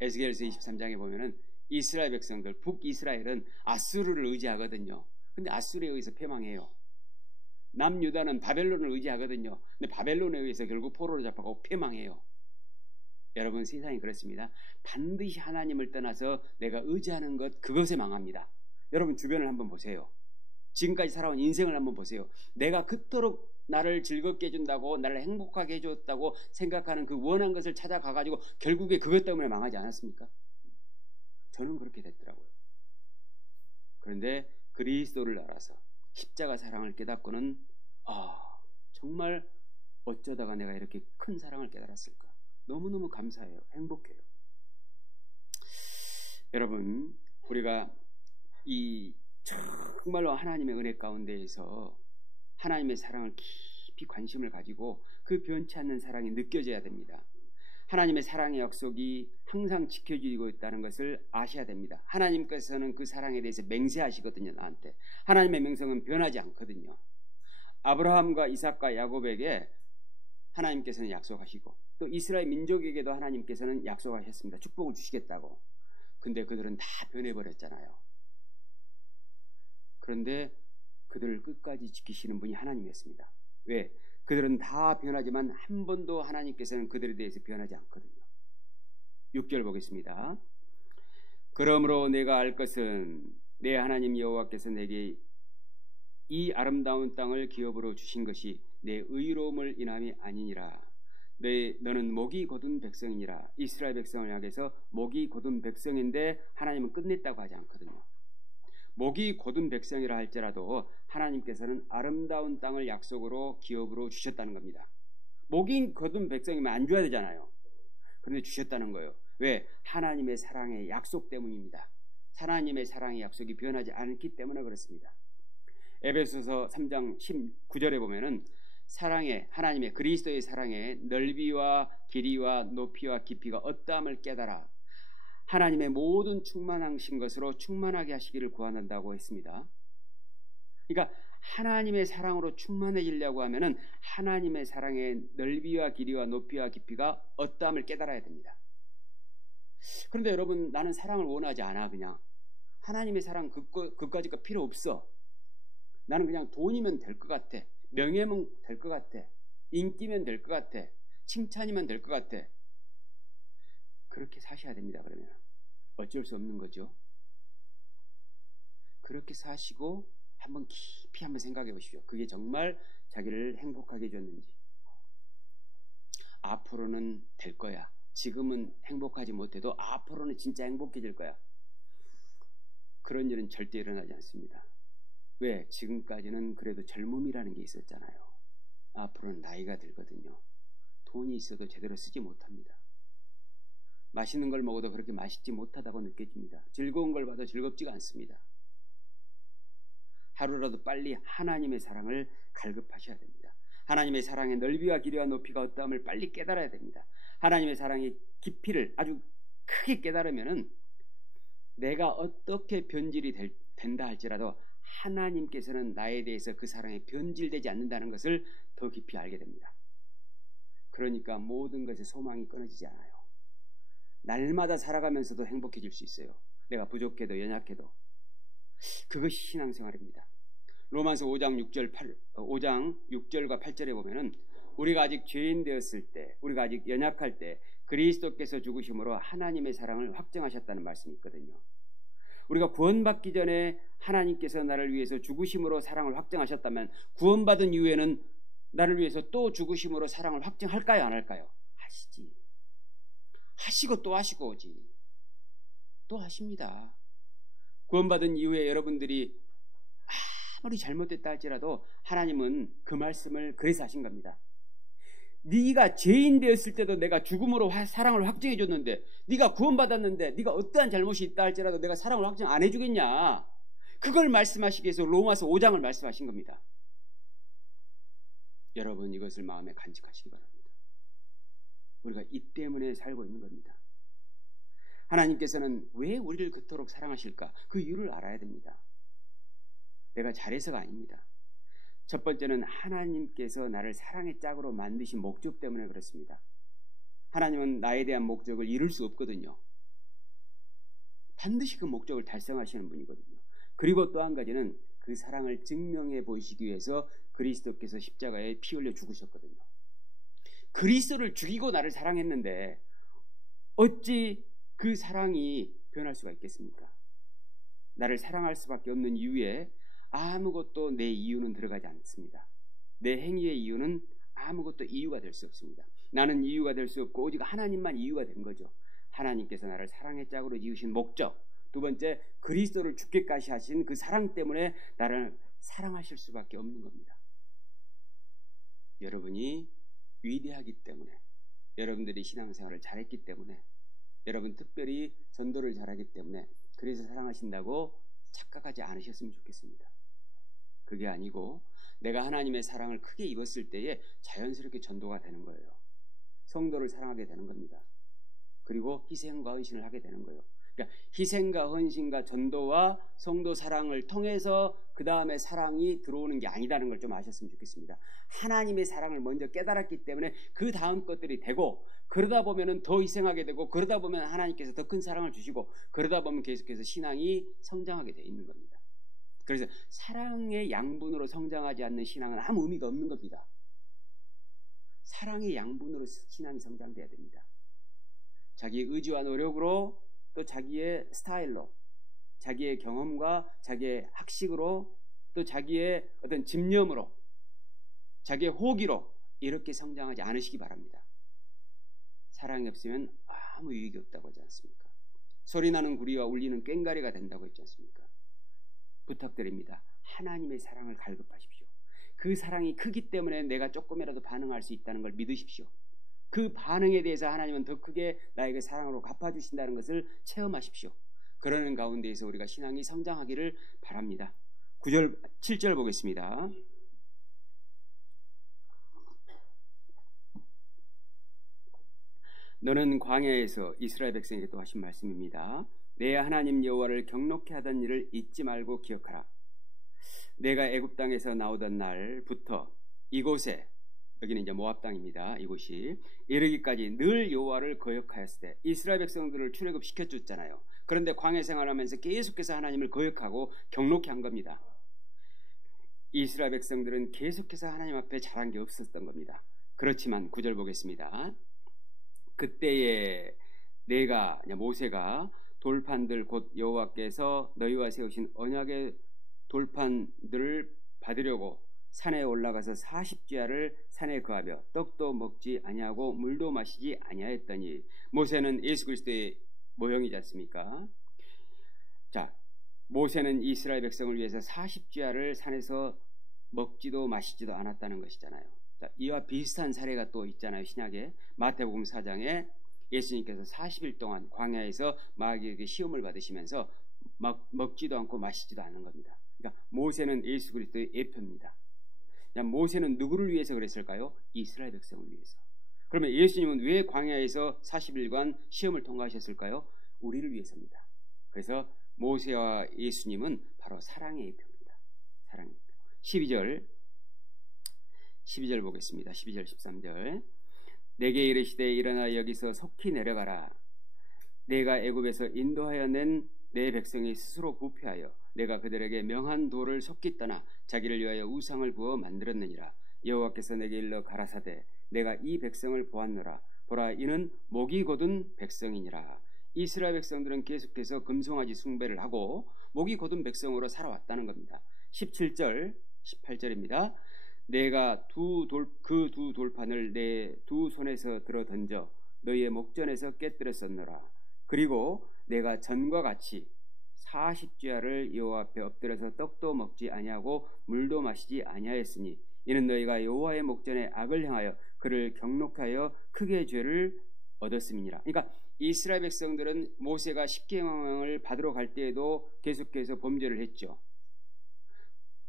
에스겔서 23장에 보면은 이스라엘 백성들, 북이스라엘은 아수르를 의지하거든요. 근데 아수르에 의해서 패망해요. 남유다는 바벨론을 의지하거든요. 근데 바벨론에 의해서 결국 포로로 잡혀가고 패망해요. 여러분, 세상이 그렇습니다. 반드시 하나님을 떠나서 내가 의지하는 것, 그것에 망합니다. 여러분 주변을 한번 보세요. 지금까지 살아온 인생을 한번 보세요. 내가 그토록 나를 즐겁게 해준다고, 나를 행복하게 해줬다고 생각하는 그 원한 것을 찾아가가지고 결국에 그것 때문에 망하지 않았습니까? 저는 그렇게 됐더라고요. 그런데 그리스도를 알아서 십자가 사랑을 깨닫고는 정말 어쩌다가 내가 이렇게 큰 사랑을 깨달았을까? 너무너무 감사해요. 행복해요. 여러분, 우리가 이 정말로 하나님의 은혜 가운데에서 하나님의 사랑을 깊이 관심을 가지고 그 변치 않는 사랑이 느껴져야 됩니다. 하나님의 사랑의 약속이 항상 지켜지고 있다는 것을 아셔야 됩니다. 하나님께서는 그 사랑에 대해서 맹세하시거든요. 나한테. 하나님의 맹성은 변하지 않거든요. 아브라함과 이삭과 야곱에게 하나님께서는 약속하시고, 또 이스라엘 민족에게도 하나님께서는 약속하셨습니다. 축복을 주시겠다고. 근데 그들은 다 변해버렸잖아요. 그런데 그들을 끝까지 지키시는 분이 하나님이었습니다. 왜? 그들은 다 변하지만 한 번도 하나님께서는 그들에 대해서 변하지 않거든요. 6절 보겠습니다. 그러므로 내가 알 것은 내 하나님 여호와께서 내게 이 아름다운 땅을 기업으로 주신 것이 내 의로움을 인함이 아니니라. 너는 목이 곧은 백성이니라. 이스라엘 백성을 향해서 목이 곧은 백성인데 하나님은 끝냈다고 하지 않거든요. 목이 곧은 백성이라 할지라도 하나님께서는 아름다운 땅을 약속으로 기업으로 주셨다는 겁니다. 목이 곧은 백성이면 안 줘야 되잖아요. 그런데 주셨다는 거예요. 왜? 하나님의 사랑의 약속 때문입니다. 하나님의 사랑의 약속이 변하지 않기 때문에 그렇습니다. 에베소서 3장 19절에 보면은 하나님의 그리스도의 사랑의 넓이와 길이와 높이와 깊이가 어떠함을 깨달아 하나님의 모든 충만하신 것으로 충만하게 하시기를 구한다고 했습니다. 그러니까 하나님의 사랑으로 충만해지려고 하면은 하나님의 사랑의 넓이와 길이와 높이와 깊이가 어떠함을 깨달아야 됩니다. 그런데 여러분, 나는 사랑을 원하지 않아. 그냥 하나님의 사랑 그까짓 거 필요 없어. 나는 그냥 돈이면 될 것 같아. 명예면 될 것 같아. 인기면 될 것 같아. 칭찬이면 될 것 같아. 그렇게 사셔야 됩니다. 그러면 어쩔 수 없는 거죠. 그렇게 사시고 한번 깊이 한번 생각해 보십시오. 그게 정말 자기를 행복하게 해줬는지. 앞으로는 될 거야. 지금은 행복하지 못해도 앞으로는 진짜 행복해질 거야. 그런 일은 절대 일어나지 않습니다. 왜? 지금까지는 그래도 젊음이라는 게 있었잖아요. 앞으로는 나이가 들거든요. 돈이 있어도 제대로 쓰지 못합니다. 맛있는 걸 먹어도 그렇게 맛있지 못하다고 느껴집니다. 즐거운 걸 봐도 즐겁지가 않습니다. 하루라도 빨리 하나님의 사랑을 갈급하셔야 됩니다. 하나님의 사랑의 넓이와 길이와 높이가 어떠함을 빨리 깨달아야 됩니다. 하나님의 사랑의 깊이를 아주 크게 깨달으면은 내가 어떻게 변질이 된다 할지라도 하나님께서는 나에 대해서 그 사랑에 변질되지 않는다는 것을 더 깊이 알게 됩니다. 그러니까 모든 것에 소망이 끊어지지 않아요. 날마다 살아가면서도 행복해질 수 있어요. 내가 부족해도 연약해도. 그것이 신앙생활입니다. 로마서 5장 6절과 8절에 보면은 우리가 아직 죄인 되었을 때, 우리가 아직 연약할 때 그리스도께서 죽으심으로 하나님의 사랑을 확증하셨다는 말씀이 있거든요. 우리가 구원받기 전에 하나님께서 나를 위해서 죽으심으로 사랑을 확증하셨다면 구원받은 이후에는 나를 위해서 또 죽으심으로 사랑을 확증할까요? 안 할까요? 하시지. 하시고 또 하시고 오지. 또 하십니다. 구원받은 이후에 여러분들이 아무리 잘못됐다 할지라도 하나님은 그 말씀을 그래서 하신 겁니다. 네가 죄인 되었을 때도 내가 죽음으로 사랑을 확증해 줬는데, 네가 구원받았는데 네가 어떠한 잘못이 있다 할지라도 내가 사랑을 확증 안 해주겠냐. 그걸 말씀하시기 위해서 로마서 5장을 말씀하신 겁니다. 여러분, 이것을 마음에 간직하시기 바랍니다. 우리가 이 때문에 살고 있는 겁니다. 하나님께서는 왜 우리를 그토록 사랑하실까? 그 이유를 알아야 됩니다. 내가 잘해서가 아닙니다. 첫 번째는 하나님께서 나를 사랑의 짝으로 만드신 목적 때문에 그렇습니다. 하나님은 나에 대한 목적을 이룰 수 없거든요. 반드시 그 목적을 달성하시는 분이거든요. 그리고 또 한 가지는 그 사랑을 증명해 보이시기 위해서 그리스도께서 십자가에 피 흘려 죽으셨거든요. 그리스도를 죽이고 나를 사랑했는데 어찌 그 사랑이 변할 수가 있겠습니까? 나를 사랑할 수밖에 없는 이유에 아무것도 내 이유는 들어가지 않습니다. 내 행위의 이유는 아무것도 이유가 될 수 없습니다. 나는 이유가 될 수 없고 오직 하나님만 이유가 된 거죠. 하나님께서 나를 사랑의 짝으로 지으신 목적. 두 번째, 그리스도를 죽기까지 하신 그 사랑 때문에 나를 사랑하실 수밖에 없는 겁니다. 여러분이 위대하기 때문에, 여러분들이 신앙생활을 잘했기 때문에, 여러분 특별히 전도를 잘하기 때문에 그래서 사랑하신다고 착각하지 않으셨으면 좋겠습니다. 그게 아니고 내가 하나님의 사랑을 크게 입었을 때에 자연스럽게 전도가 되는 거예요. 성도를 사랑하게 되는 겁니다. 그리고 희생과 헌신을 하게 되는 거예요. 그러니까 희생과 헌신과 전도와 성도 사랑을 통해서 그 다음에 사랑이 들어오는 게 아니다는 걸 좀 아셨으면 좋겠습니다. 하나님의 사랑을 먼저 깨달았기 때문에 그 다음 것들이 되고, 그러다 보면은 더 희생하게 되고, 그러다 보면 하나님께서 더 큰 사랑을 주시고, 그러다 보면 계속해서 신앙이 성장하게 돼 있는 겁니다. 그래서 사랑의 양분으로 성장하지 않는 신앙은 아무 의미가 없는 겁니다. 사랑의 양분으로 신앙이 성장돼야 됩니다. 자기의 의지와 노력으로, 또 자기의 스타일로, 자기의 경험과 자기의 학식으로 또 자기의 어떤 집념으로, 자기의 호기로 이렇게 성장하지 않으시기 바랍니다. 사랑이 없으면 아무 유익이 없다고 하지 않습니까? 소리나는 구리와 울리는 꽹과리가 된다고 했지 않습니까? 부탁드립니다. 하나님의 사랑을 갈급하십시오. 그 사랑이 크기 때문에 내가 조금이라도 반응할 수 있다는 걸 믿으십시오. 그 반응에 대해서 하나님은 더 크게 나에게 사랑으로 갚아주신다는 것을 체험하십시오. 그러는 가운데에서 우리가 신앙이 성장하기를 바랍니다. 9절, 7절 보겠습니다. 너는 광야에서 이스라엘 백성에게 또 하신 말씀입니다. 내 하나님 여호와를 경록케 하던 일을 잊지 말고 기억하라. 내가 애굽 땅에서 나오던 날부터 이곳에, 여기는 이제 모압 땅입니다. 이곳이 이르기까지 늘 여호와를 거역하였을 때, 이스라엘 백성들을 출애굽 시켜줬잖아요. 그런데 광야 생활하면서 계속해서 하나님을 거역하고 경록케 한 겁니다. 이스라엘 백성들은 계속해서 하나님 앞에 잘한 게 없었던 겁니다. 그렇지만 9절 보겠습니다. 그때에 모세가 돌판들 곧 여호와께서 너희와 세우신 언약의 돌판들을 받으려고 산에 올라가서 40주야를 산에 거하며 떡도 먹지 아니하고 물도 마시지 아니하였더니, 모세는 예수 그리스도의 모형이지 않습니까? 자, 모세는 이스라엘 백성을 위해서 40주야를 산에서 먹지도 마시지도 않았다는 것이잖아요. 자, 이와 비슷한 사례가 또 있잖아요. 신약에 마태복음 4장에 예수님께서 40일 동안 광야에서 마귀에게 시험을 받으시면서 먹지도 않고 마시지도 않는 겁니다. 그러니까 모세는 예수 그리스도의 예표입니다. 모세는 누구를 위해서 그랬을까요? 이스라엘 백성을 위해서. 그러면 예수님은 왜 광야에서 40일간 시험을 통과하셨을까요? 우리를 위해서입니다. 그래서 모세와 예수님은 바로 사랑의 예표입니다. 사랑의 예표. 12절 보겠습니다. 12절 13절. 내게 이르시되 일어나 여기서 속히 내려가라. 내가 애굽에서 인도하여 낸 내 백성이 스스로 부패하여 내가 그들에게 명한 돌을 속히 떠나 자기를 위하여 우상을 부어 만들었느니라. 여호와께서 내게 일러 가라사대 내가 이 백성을 보았노라. 보라, 이는 목이 곧은 백성이니라. 이스라엘 백성들은 계속해서 금송아지 숭배를 하고 목이 곧은 백성으로 살아왔다는 겁니다. 17절 18절입니다. 내가 그 두 돌판을 내 두 손에서 들어 던져 너희의 목전에서 깨뜨렸었노라. 그리고 내가 전과 같이 40주야를 여호와 앞에 엎드려서 떡도 먹지 아니하고 물도 마시지 아니하였으니, 이는 너희가 여호와의 목전에 악을 행하여 그를 경록하여 크게 죄를 얻었음이니라. 그러니까 이스라엘 백성들은 모세가 십계명을 받으러 갈 때에도 계속해서 범죄를 했죠.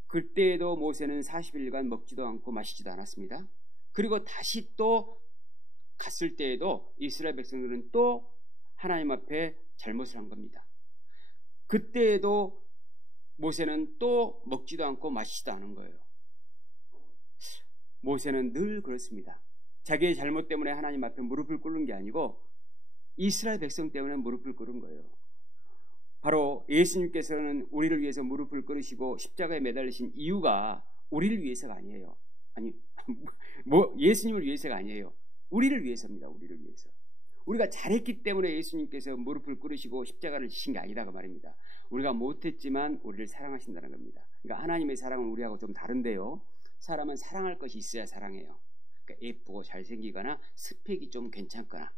그때에도 모세는 40일간 먹지도 않고 마시지도 않았습니다. 그리고 다시 또 갔을 때에도 이스라엘 백성들은 또 하나님 앞에 잘못을 한 겁니다. 그때에도 모세는 또 먹지도 않고 마시지도 않은 거예요. 모세는 늘 그렇습니다. 자기의 잘못 때문에 하나님 앞에 무릎을 꿇는 게 아니고 이스라엘 백성 때문에 무릎을 꿇은 거예요. 바로 예수님께서는 우리를 위해서 무릎을 꿇으시고 십자가에 매달리신 이유가 우리를 위해서가 아니에요. 예수님을 위해서가 아니에요. 우리를 위해서입니다. 우리를 위해서. 우리가 잘했기 때문에 예수님께서 무릎을 꿇으시고 십자가를 지신 게 아니다 그 말입니다. 우리가 못했지만 우리를 사랑하신다는 겁니다. 그러니까 하나님의 사랑은 우리하고 좀 다른데요. 사람은 사랑할 것이 있어야 사랑해요. 그러니까 예쁘고 잘생기거나 스펙이 좀 괜찮거나,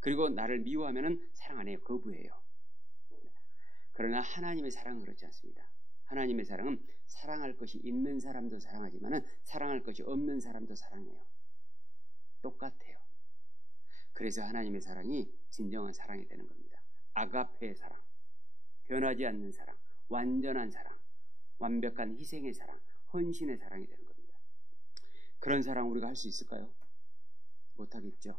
그리고 나를 미워하면은 사랑 안 해요. 거부해요. 그러나 하나님의 사랑은 그렇지 않습니다. 하나님의 사랑은 사랑할 것이 있는 사람도 사랑하지만은 사랑할 것이 없는 사람도 사랑해요. 똑같아요. 그래서 하나님의 사랑이 진정한 사랑이 되는 겁니다. 아가페의 사랑, 변하지 않는 사랑, 완전한 사랑, 완벽한 희생의 사랑, 헌신의 사랑이 되는 겁니다. 그런 사랑 우리가 할 수 있을까요? 못하겠죠.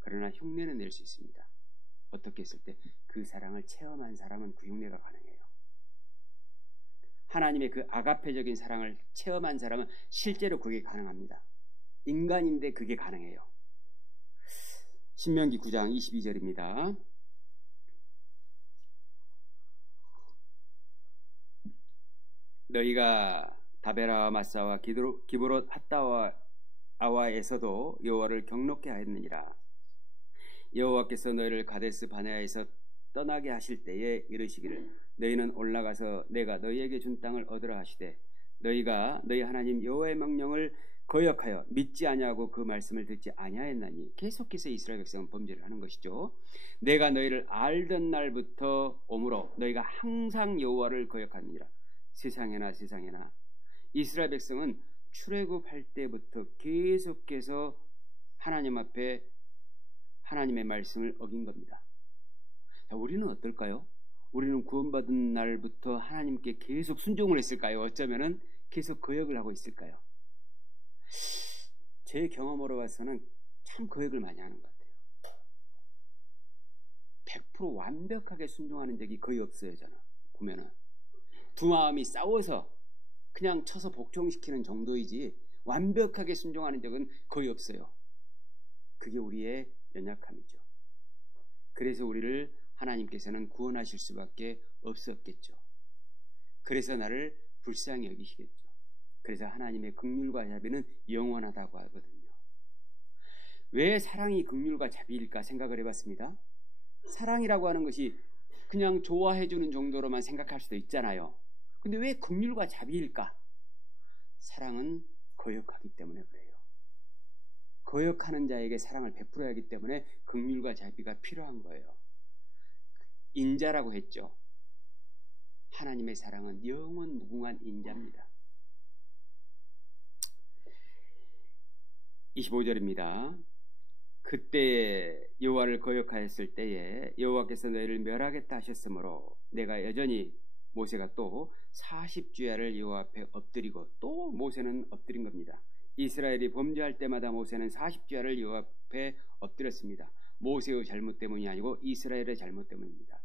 그러나 흉내는 낼 수 있습니다. 어떻게 했을 때 그 사랑을 체험한 사람은 그 흉내가 가능해요. 하나님의 그 아가페적인 사랑을 체험한 사람은 실제로 그게 가능합니다. 인간인데 그게 가능해요. 신명기 9장 22절입니다. 너희가 다베라와 마사와 기브롯 핫다와에서도 여호와를 경록케 하였느니라. 여호와께서 너희를 가데스 바네아에서 떠나게 하실 때에 이르시기를 너희는 올라가서 내가 너희에게 준 땅을 얻으라 하시되 너희가 너희 하나님 여호와의 명령을 거역하여 믿지 아니하고 그 말씀을 듣지 아니하였나니 계속해서 이스라엘 백성은 범죄를 하는 것이죠. 내가 너희를 알던 날부터 오므로 너희가 항상 여호와를 거역하느니라. 세상에나 이스라엘 백성은 출애굽할 때부터 계속해서 하나님 앞에 하나님의 말씀을 어긴 겁니다. 자, 우리는 어떨까요? 우리는 구원받은 날부터 하나님께 계속 순종을 했을까요? 어쩌면은 계속 거역을 하고 있을까요? 제 경험으로 봐서는 참 거역을 많이 하는 것 같아요. 100% 완벽하게 순종하는 적이 거의 없어요. 저는 보면은 두 마음이 싸워서 그냥 쳐서 복종시키는 정도이지 완벽하게 순종하는 적은 거의 없어요. 그게 우리의 연약함이죠. 그래서 우리를 하나님께서는 구원하실 수밖에 없었겠죠. 그래서 나를 불쌍히 여기시겠죠. 그래서 하나님의 긍휼과 자비는 영원하다고 하거든요. 왜 사랑이 긍휼과 자비일까 생각을 해봤습니다. 사랑이라고 하는 것이 그냥 좋아해주는 정도로만 생각할 수도 있잖아요. 근데 왜 긍휼과 자비일까? 사랑은 거역하기 때문에 그래요. 거역하는 자에게 사랑을 베풀어야 하기 때문에 긍휼과 자비가 필요한 거예요. 인자라고 했죠. 하나님의 사랑은 영원 무궁한 인자입니다. 25절입니다. 그때 여호와를 거역하였을 때에 여호와께서 너희를 멸하겠다 하셨으므로 내가 여전히 모세가 또 40주야를 여호와 앞에 엎드리고 또 모세는 엎드린 겁니다. 이스라엘이 범죄할 때마다 모세는 40주야를 여호와 앞에 엎드렸습니다. 모세의 잘못 때문이 아니고 이스라엘의 잘못 때문입니다.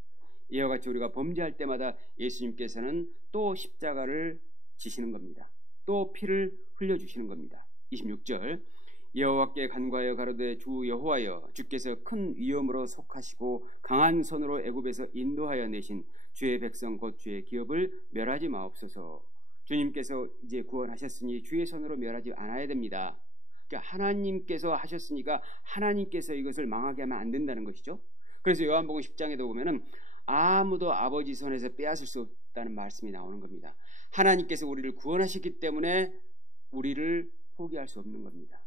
이와 같이 우리가 범죄할 때마다 예수님께서는 또 십자가를 지시는 겁니다. 또 피를 흘려주시는 겁니다. 26절 여호와께 간구하여 가로되 주 여호와여 주께서 큰 위엄으로 속하시고 강한 손으로 애굽에서 인도하여 내신 주의 백성 곧 주의 기업을 멸하지 마옵소서. 주님께서 이제 구원하셨으니 주의 손으로 멸하지 않아야 됩니다. 그러니까 하나님께서 하셨으니까 하나님께서 이것을 망하게 하면 안 된다는 것이죠. 그래서 요한복음 10장에도 보면은 아무도 아버지 손에서 빼앗을 수 없다는 말씀이 나오는 겁니다. 하나님께서 우리를 구원하셨기 때문에 우리를 포기할 수 없는 겁니다.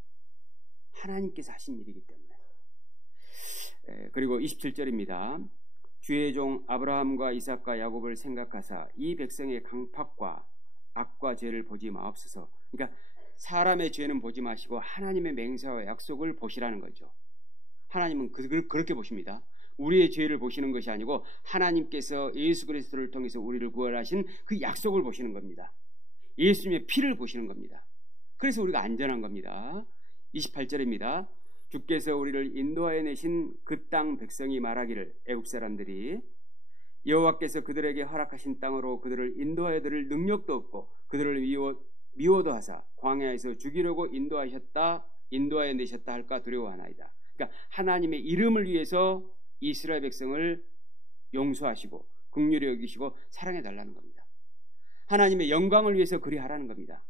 하나님께서 하신 일이기 때문에. 그리고 27절입니다. 주의 종 아브라함과 이삭과 야곱을 생각하사 이 백성의 강팍과 악과 죄를 보지 마옵소서. 그러니까 사람의 죄는 보지 마시고 하나님의 맹세와 약속을 보시라는 거죠. 하나님은 그렇게 보십니다. 우리의 죄를 보시는 것이 아니고 하나님께서 예수 그리스도를 통해서 우리를 구원하신 그 약속을 보시는 겁니다. 예수님의 피를 보시는 겁니다. 그래서 우리가 안전한 겁니다. 28절입니다. 주께서 우리를 인도하여 내신 그 땅 백성이 말하기를 애굽 사람들이 여호와께서 그들에게 허락하신 땅으로 그들을 인도하여 들을 능력도 없고 그들을 미워도 하사 광야에서 죽이려고 인도하여 내셨다 할까 두려워하나이다. 그러니까 하나님의 이름을 위해서 이스라엘 백성을 용서하시고 긍휼히 여기시고 사랑해 달라는 겁니다. 하나님의 영광을 위해서 그리하라는 겁니다.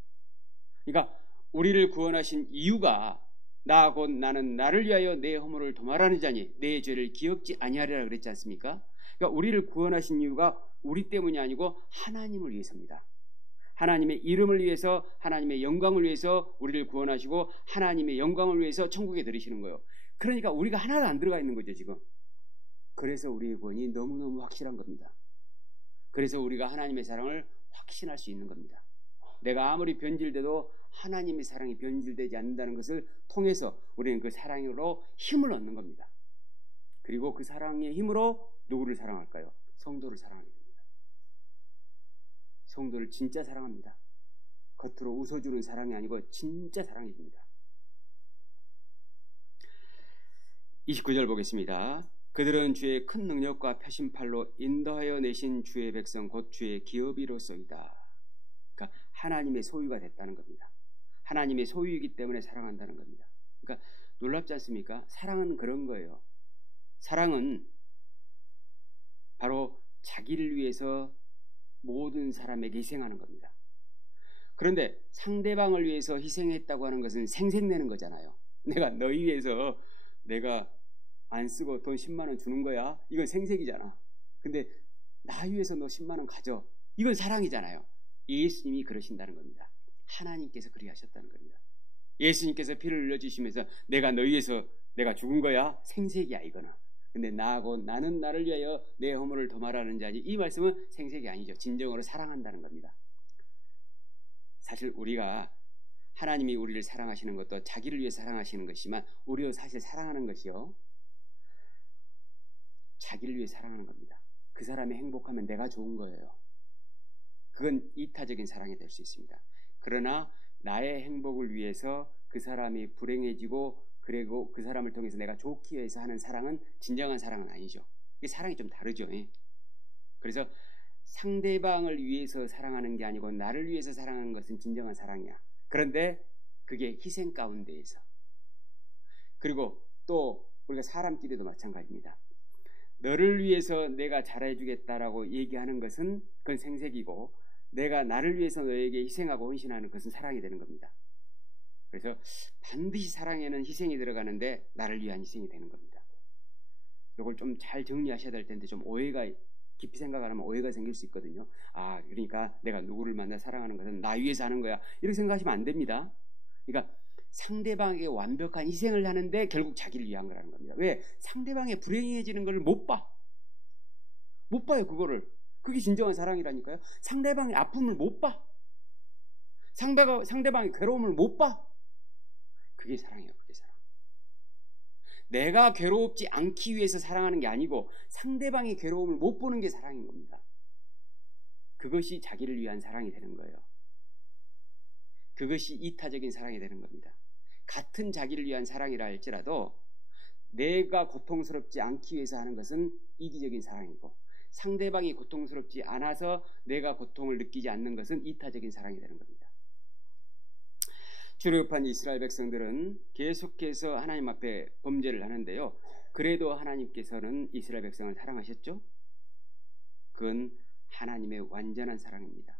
그러니까 우리를 구원하신 이유가 나 곧 나는 나를 위하여 내 허물을 도말하는 자니 내 죄를 기억지 아니하리라 그랬지 않습니까? 그러니까 우리를 구원하신 이유가 우리 때문이 아니고 하나님을 위해서입니다. 하나님의 이름을 위해서 하나님의 영광을 위해서 우리를 구원하시고 하나님의 영광을 위해서 천국에 들이시는 거예요. 그러니까 우리가 하나도 안 들어가 있는 거죠 지금. 그래서 우리의 구원이 너무너무 확실한 겁니다. 그래서 우리가 하나님의 사랑을 확신할 수 있는 겁니다. 내가 아무리 변질돼도 하나님의 사랑이 변질되지 않는다는 것을 통해서 우리는 그 사랑으로 힘을 얻는 겁니다. 그리고 그 사랑의 힘으로 누구를 사랑할까요? 성도를 사랑하게 됩니다. 성도를 진짜 사랑합니다. 겉으로 웃어주는 사랑이 아니고 진짜 사랑입니다. 29절 보겠습니다. 그들은 주의 큰 능력과 표심팔로 인도하여 내신 주의 백성 곧 주의 기업이로소이다. 그러니까 하나님의 소유가 됐다는 겁니다. 하나님의 소유이기 때문에 사랑한다는 겁니다. 그러니까 놀랍지 않습니까? 사랑은 그런 거예요. 사랑은 바로 자기를 위해서 모든 사람에게 희생하는 겁니다. 그런데 상대방을 위해서 희생했다고 하는 것은 생색내는 거잖아요. 내가 너희 위해서 내가 안 쓰고 돈 10만 원 주는 거야. 이건 생색이잖아. 근데 나 위해서 너 10만 원 가져. 이건 사랑이잖아요. 예수님이 그러신다는 겁니다. 하나님께서 그리하셨다는 겁니다. 예수님께서 피를 흘려주시면서 내가 너 위해서 내가 죽은 거야. 생색이야 이거는. 근데 나하고 나는 나를 위하여 내 허물을 도말하는 자니, 이 말씀은 생색이 아니죠. 진정으로 사랑한다는 겁니다. 사실 우리가 하나님이 우리를 사랑하시는 것도 자기를 위해 사랑하시는 것이지만, 우리도 사실 사랑하는 것이요, 자기를 위해 사랑하는 겁니다. 그 사람이 행복하면 내가 좋은 거예요. 그건 이타적인 사랑이 될 수 있습니다. 그러나 나의 행복을 위해서 그 사람이 불행해지고 그리고 그 사람을 통해서 내가 좋기 위해서 하는 사랑은 진정한 사랑은 아니죠. 이 사랑이 좀 다르죠. 그래서 상대방을 위해서 사랑하는 게 아니고 나를 위해서 사랑하는 것은 진정한 사랑이야. 그런데 그게 희생 가운데에서. 그리고 또 우리가 사람끼리도 마찬가지입니다. 너를 위해서 내가 잘해주겠다라고 얘기하는 것은 그건 생색이고, 내가 나를 위해서 너에게 희생하고 헌신하는 것은 사랑이 되는 겁니다. 그래서 반드시 사랑에는 희생이 들어가는데 나를 위한 희생이 되는 겁니다. 이걸 좀 잘 정리하셔야 될 텐데, 좀 오해가, 깊이 생각하면 오해가 생길 수 있거든요. 아, 그러니까 내가 누구를 만나 사랑하는 것은 나 위해서 하는 거야, 이렇게 생각하시면 안 됩니다. 그러니까 상대방에게 완벽한 희생을 하는데 결국 자기를 위한 거라는 겁니다. 왜? 상대방이 불행해지는 걸 못 봐. 못 봐요, 그거를. 그게 진정한 사랑이라니까요. 상대방의 아픔을 못 봐. 상대방의 괴로움을 못 봐. 그게 사랑이에요, 그게 사랑. 내가 괴롭지 않기 위해서 사랑하는 게 아니고 상대방의 괴로움을 못 보는 게 사랑인 겁니다. 그것이 자기를 위한 사랑이 되는 거예요. 그것이 이타적인 사랑이 되는 겁니다. 같은 자기를 위한 사랑이라 할지라도 내가 고통스럽지 않기 위해서 하는 것은 이기적인 사랑이고, 상대방이 고통스럽지 않아서 내가 고통을 느끼지 않는 것은 이타적인 사랑이 되는 겁니다. 출애굽한 이스라엘 백성들은 계속해서 하나님 앞에 범죄를 하는데요, 그래도 하나님께서는 이스라엘 백성을 사랑하셨죠? 그건 하나님의 완전한 사랑입니다.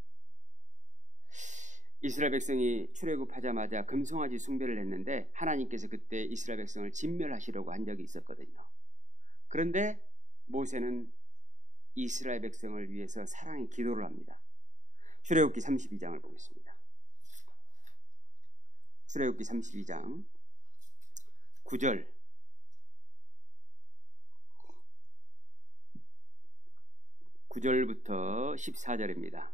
이스라엘 백성이 출애굽하자마자 금송아지 숭배를 했는데 하나님께서 그때 이스라엘 백성을 진멸하시려고 한 적이 있었거든요. 그런데 모세는 이스라엘 백성을 위해서 사랑의 기도를 합니다. 출애굽기 32장을 보겠습니다. 출애굽기 32장 9절, 9절부터 14절입니다.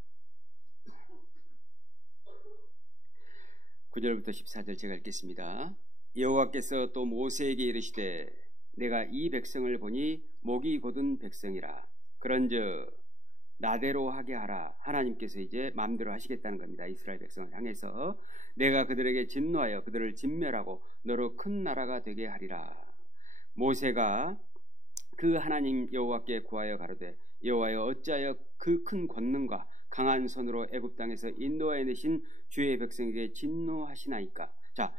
9절부터 14절 제가 읽겠습니다. 여호와께서 또 모세에게 이르시되 내가 이 백성을 보니 목이 곧은 백성이라. 그런즉 나대로 하게 하라. 하나님께서 이제 마음대로 하시겠다는 겁니다. 이스라엘 백성을 향해서 내가 그들에게 진노하여 그들을 진멸하고 너로 큰 나라가 되게 하리라. 모세가 그 하나님 여호와께 구하여 가로되 여호와여 어찌하여 그 큰 권능과 강한 손으로 애굽 땅에서 인도하여 내신 주의 백성에게 진노하시나이까. 자,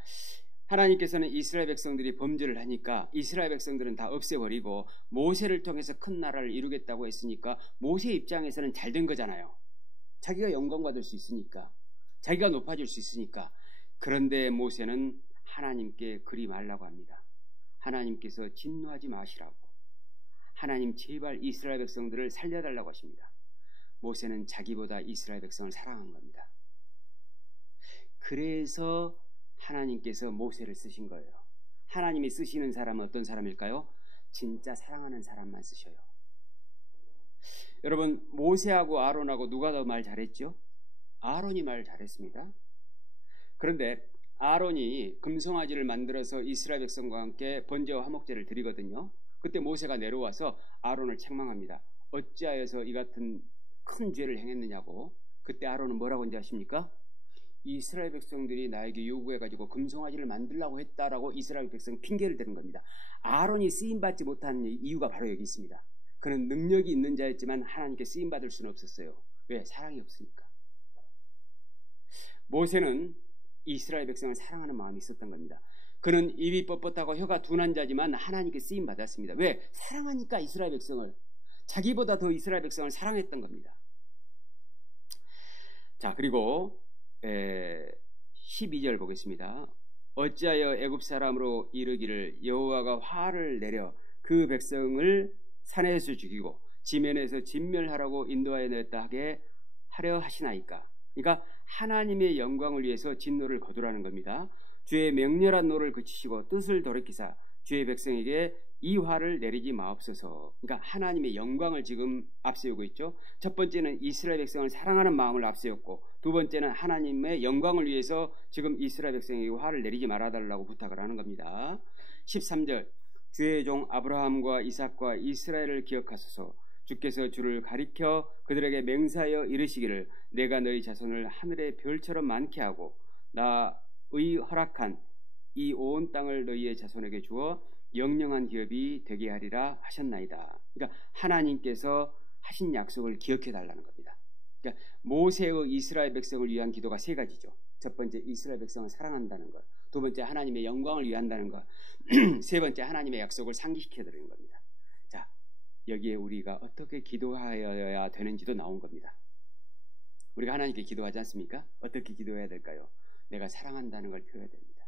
하나님께서는 이스라엘 백성들이 범죄를 하니까 이스라엘 백성들은 다 없애버리고 모세를 통해서 큰 나라를 이루겠다고 했으니까 모세 입장에서는 잘 된 거잖아요. 자기가 영광 받을 수 있으니까, 자기가 높아질 수 있으니까. 그런데 모세는 하나님께 그리 말라고 합니다. 하나님께서 진노하지 마시라고. 하나님 제발 이스라엘 백성들을 살려달라고 하십니다. 모세는 자기보다 이스라엘 백성을 사랑한 겁니다. 그래서 하나님께서 모세를 쓰신 거예요. 하나님이 쓰시는 사람은 어떤 사람일까요? 진짜 사랑하는 사람만 쓰셔요. 여러분, 모세하고 아론하고 누가 더 말 잘했죠? 아론이 말 잘했습니다. 그런데 아론이 금송아지를 만들어서 이스라엘 백성과 함께 번제와 화목제를 드리거든요. 그때 모세가 내려와서 아론을 책망합니다. 어찌하여서 이 같은 큰 죄를 행했느냐고. 그때 아론은 뭐라고 한지 아십니까? 이스라엘 백성들이 나에게 요구해가지고 금송아지를 만들라고 했다라고 이스라엘 백성 핑계를 대는 겁니다. 아론이 쓰임받지 못하는 이유가 바로 여기 있습니다. 그는 능력이 있는 자였지만 하나님께 쓰임받을 수는 없었어요. 왜? 사랑이 없으니까. 모세는 이스라엘 백성을 사랑하는 마음이 있었던 겁니다. 그는 입이 뻣뻣하고 혀가 둔한 자지만 하나님께 쓰임받았습니다. 왜? 사랑하니까 이스라엘 백성을. 자기보다 더 이스라엘 백성을 사랑했던 겁니다. 자, 그리고 12절 보겠습니다. 어찌하여 애굽 사람으로 이르기를 여호와가 화를 내려 그 백성을 산에서 죽이고 지면에서 진멸하라고 인도하여 내었다 하게 하려 하시나이까. 그러니까 하나님의 영광을 위해서 진노를 거두라는 겁니다. 주의 맹렬한 노를 그치시고 뜻을 돌이키사 주의 백성에게 이 화를 내리지 마옵소서. 그러니까 하나님의 영광을 지금 앞세우고 있죠. 첫 번째는 이스라엘 백성을 사랑하는 마음을 앞세웠고, 두 번째는 하나님의 영광을 위해서 지금 이스라엘 백성에게 화를 내리지 말아달라고 부탁을 하는 겁니다. 13절, 주의 종 아브라함과 이삭과 이스라엘을 기억하소서. 주께서 주를 가리켜 그들에게 맹세하여 이르시기를 내가 너희 자손을 하늘의 별처럼 많게 하고 나의 허락한 이 온 땅을 너희의 자손에게 주어 영영한 기업이 되게 하리라 하셨나이다. 그러니까 하나님께서 하신 약속을 기억해 달라는 겁니다. 그러니까 모세의 이스라엘 백성을 위한 기도가 세 가지죠. 첫 번째, 이스라엘 백성을 사랑한다는 것. 두 번째, 하나님의 영광을 위한다는 것. 세 번째, 하나님의 약속을 상기시켜 드리는 겁니다. 자, 여기에 우리가 어떻게 기도하여야 되는지도 나온 겁니다. 우리가 하나님께 기도하지 않습니까? 어떻게 기도해야 될까요? 내가 사랑한다는 걸 표해야 됩니다.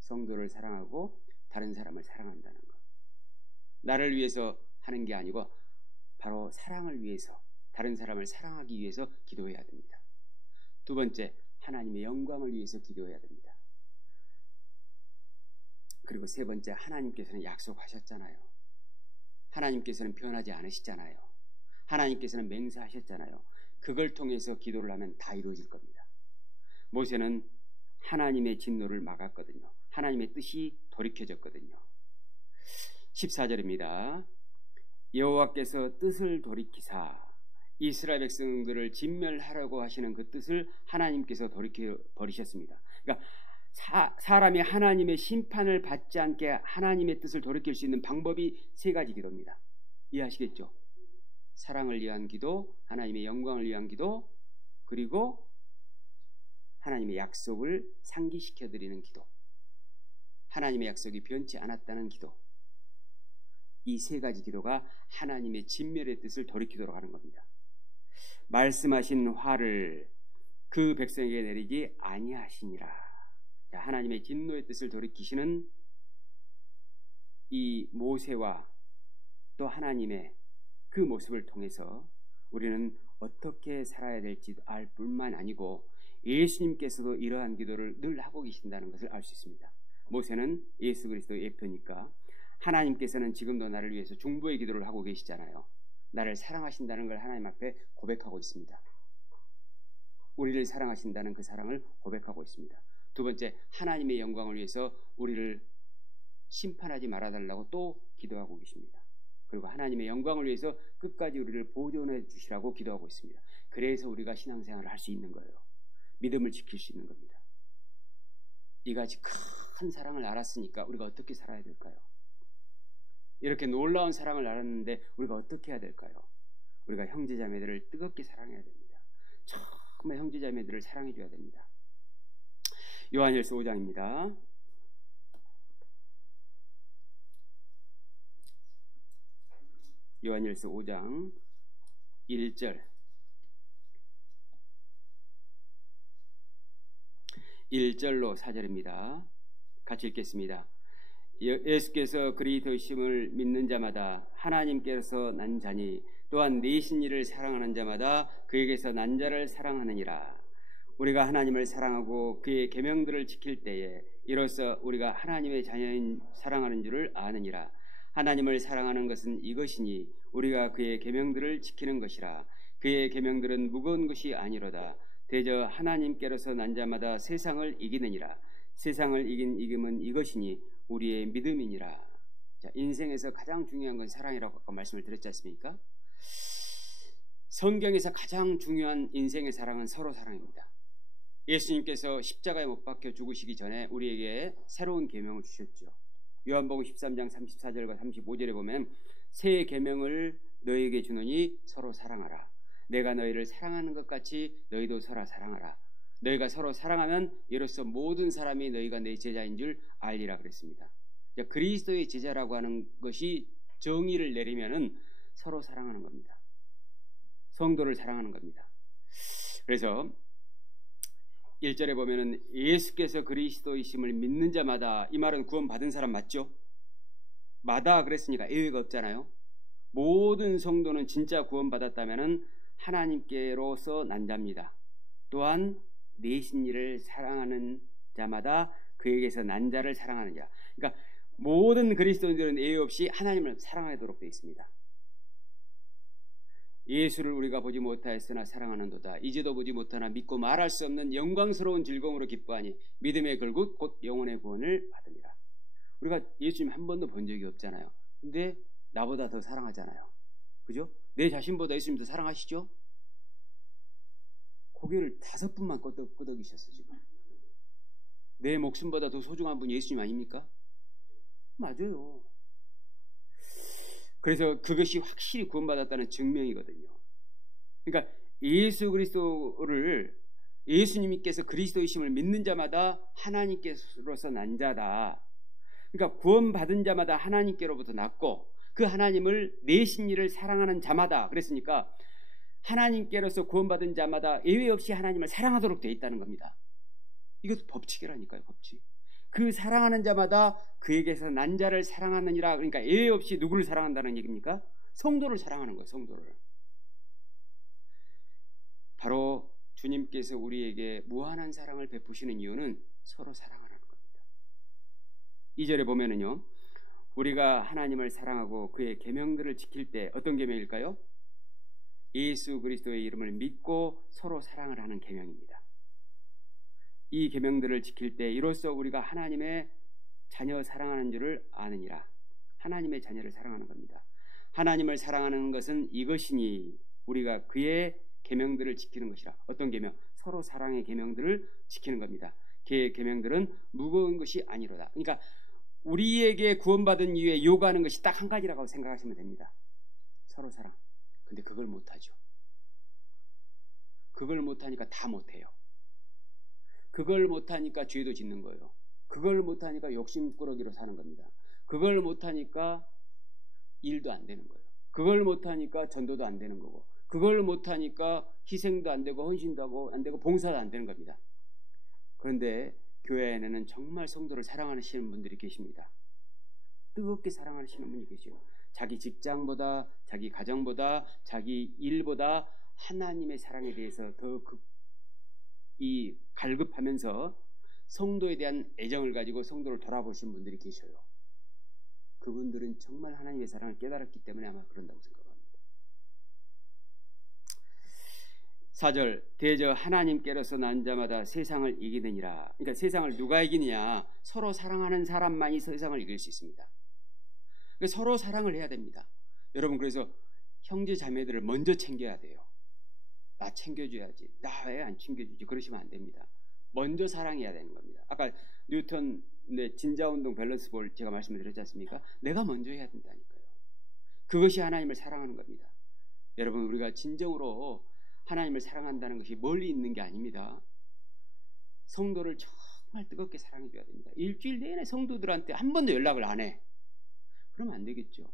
성도를 사랑하고 다른 사람을 사랑한다는 것. 나를 위해서 하는 게 아니고 바로 사랑을 위해서, 다른 사람을 사랑하기 위해서 기도해야 됩니다. 두 번째, 하나님의 영광을 위해서 기도해야 됩니다. 그리고 세 번째, 하나님께서는 약속하셨잖아요. 하나님께서는 변하지 않으시잖아요. 하나님께서는 맹세하셨잖아요. 그걸 통해서 기도를 하면 다 이루어질 겁니다. 모세는 하나님의 진노를 막았거든요. 하나님의 뜻이 돌이켜졌거든요. 14절입니다. 여호와께서 뜻을 돌이키사 이스라엘 백성들을 진멸하라고 하시는 그 뜻을 하나님께서 돌이켜 버리셨습니다. 그러니까 사람이 하나님의 심판을 받지 않게 하나님의 뜻을 돌이킬 수 있는 방법이 세 가지 기도입니다. 이해하시겠죠? 사랑을 위한 기도, 하나님의 영광을 위한 기도, 그리고 하나님의 약속을 상기시켜 드리는 기도. 하나님의 약속이 변치 않았다는 기도. 이 세 가지 기도가 하나님의 진멸의 뜻을 돌이키도록 하는 겁니다. 말씀하신 화를 그 백성에게 내리지 아니하시니라. 하나님의 진노의 뜻을 돌이키시는 이 모세와 또 하나님의 그 모습을 통해서 우리는 어떻게 살아야 될지 알 뿐만 아니고 예수님께서도 이러한 기도를 늘 하고 계신다는 것을 알 수 있습니다. 모세는 예수 그리스도의 예표니까 하나님께서는 지금도 나를 위해서 중보의 기도를 하고 계시잖아요. 나를 사랑하신다는 걸 하나님 앞에 고백하고 있습니다. 우리를 사랑하신다는 그 사랑을 고백하고 있습니다. 두 번째, 하나님의 영광을 위해서 우리를 심판하지 말아달라고 또 기도하고 계십니다. 그리고 하나님의 영광을 위해서 끝까지 우리를 보존해 주시라고 기도하고 있습니다. 그래서 우리가 신앙생활을 할 수 있는 거예요. 믿음을 지킬 수 있는 겁니다. 이같이 큰 사랑을 알았으니까 우리가 어떻게 살아야 될까요? 이렇게 놀라운 사랑을 알았는데 우리가 어떻게 해야 될까요? 우리가 형제자매들을 뜨겁게 사랑해야 됩니다. 정말 형제자매들을 사랑해 줘야 됩니다. 요한일서 5장입니다. 요한일서 5장 1절 1절로 4절입니다. 같이 읽겠습니다. 예수께서 그리스도이심을 믿는 자마다 하나님께서 난 자니 또한 내신 이를 사랑하는 자마다 그에게서 난 자를 사랑하느니라. 우리가 하나님을 사랑하고 그의 계명들을 지킬 때에 이로써 우리가 하나님의 자녀인 사랑하는 줄을 아느니라. 하나님을 사랑하는 것은 이것이니 우리가 그의 계명들을 지키는 것이라. 그의 계명들은 무거운 것이 아니로다. 대저 하나님께로서 난 자마다 세상을 이기느니라. 세상을 이긴 이김은 이것이니 우리의 믿음이니라. 자, 인생에서 가장 중요한 건 사랑이라고 아까 말씀을 드렸지 않습니까? 성경에서 가장 중요한 인생의 사랑은 서로 사랑입니다. 예수님께서 십자가에 못 박혀 죽으시기 전에 우리에게 새로운 계명을 주셨죠. 요한복음 13장 34절과 35절에 보면 새 계명을 너희에게 주노니 서로 사랑하라. 내가 너희를 사랑하는 것 같이 너희도 서로 사랑하라. 너희가 서로 사랑하면 이로써 모든 사람이 너희가 내 제자인 줄 알리라 그랬습니다. 그리스도의 제자라고 하는 것이 정의를 내리면은 서로 사랑하는 겁니다. 성도를 사랑하는 겁니다. 그래서 1절에 보면은 예수께서 그리스도이심을 믿는 자마다, 이 말은 구원받은 사람 맞죠? 마다 그랬으니까 예외가 없잖아요. 모든 성도는 진짜 구원받았다면 하나님께로서 난 자입니다. 또한 내신일을 사랑하는 자마다 그에게서 난 자를 사랑하는 자. 그러니까 모든 그리스도인들은 예외 없이 하나님을 사랑하도록 되어 있습니다. 예수를 우리가 보지 못하였으나 사랑하는도다. 이제도 보지 못하나 믿고 말할 수 없는 영광스러운 즐거움으로 기뻐하니 믿음의 결국 곧 영혼의 구원을 받습니다. 우리가 예수님 한 번도 본 적이 없잖아요. 근데 나보다 더 사랑하잖아요. 그죠? 내 자신보다 예수님 더 사랑하시죠? 고개를 5분만 끄덕이셨어 지금. 내 목숨보다 더 소중한 분이 예수님 아닙니까? 맞아요. 그래서 그것이 확실히 구원받았다는 증명이거든요. 그러니까 예수 그리스도를 예수님께서 그리스도이심을 믿는 자마다 하나님께로서 난 자다. 그러니까 구원받은 자마다 하나님께로부터 났고 그 하나님을 내신일을 사랑하는 자마다 그랬으니까 하나님께로서 구원받은 자마다 예외 없이 하나님을 사랑하도록 되어 있다는 겁니다. 이것도 법칙이라니까요. 법칙. 그 사랑하는 자마다 그에게서 난 자를 사랑하느니라. 그러니까 예외 없이 누구를 사랑한다는 얘기입니까? 성도를 사랑하는 거예요. 성도를. 바로 주님께서 우리에게 무한한 사랑을 베푸시는 이유는 서로 사랑하는 겁니다. 2절에 보면은요. 우리가 하나님을 사랑하고 그의 계명들을 지킬 때 어떤 계명일까요? 예수 그리스도의 이름을 믿고 서로 사랑을 하는 계명입니다. 이 계명들을 지킬 때 이로써 우리가 하나님의 자녀 사랑하는 줄을 아느니라. 하나님의 자녀를 사랑하는 겁니다. 하나님을 사랑하는 것은 이것이니 우리가 그의 계명들을 지키는 것이라. 어떤 계명? 서로 사랑의 계명들을 지키는 겁니다. 그의 계명들은 무거운 것이 아니로다. 그러니까 우리에게 구원받은 이후에 요구하는 것이 딱 한 가지라고 생각하시면 됩니다. 서로 사랑. 근데 그걸 못하죠. 그걸 못하니까 다 못해요. 그걸 못하니까 죄도 짓는 거예요. 그걸 못하니까 욕심꾸러기로 사는 겁니다. 그걸 못하니까 일도 안 되는 거예요. 그걸 못하니까 전도도 안 되는 거고 그걸 못하니까 희생도 안 되고 헌신도 안 되고 봉사도 안 되는 겁니다. 그런데 교회 안에는 정말 성도를 사랑하시는 분들이 계십니다. 뜨겁게 사랑하시는 분이 계시죠. 자기 직장보다 자기 가정보다 자기 일보다 하나님의 사랑에 대해서 더 갈급하면서 성도에 대한 애정을 가지고 성도를 돌아보신 분들이 계셔요. 그분들은 정말 하나님의 사랑을 깨달았기 때문에 아마 그런다고 생각합니다. 4절 대저 하나님께로서 난 자마다 세상을 이기느니라. 그러니까 세상을 누가 이기느냐? 서로 사랑하는 사람만이 세상을 이길 수 있습니다. 그러니까 서로 사랑을 해야 됩니다. 여러분 그래서 형제 자매들을 먼저 챙겨야 돼요. 나 챙겨줘야지. 나 왜 안 챙겨주지? 그러시면 안 됩니다. 먼저 사랑해야 되는 겁니다. 아까 뉴턴의 진자운동 밸런스볼 제가 말씀을 드렸지 않습니까? 내가 먼저 해야 된다니까요. 그것이 하나님을 사랑하는 겁니다. 여러분 우리가 진정으로 하나님을 사랑한다는 것이 멀리 있는 게 아닙니다. 성도를 정말 뜨겁게 사랑해줘야 됩니다. 일주일 내내 성도들한테 한 번도 연락을 안 해. 그러면 안 되겠죠.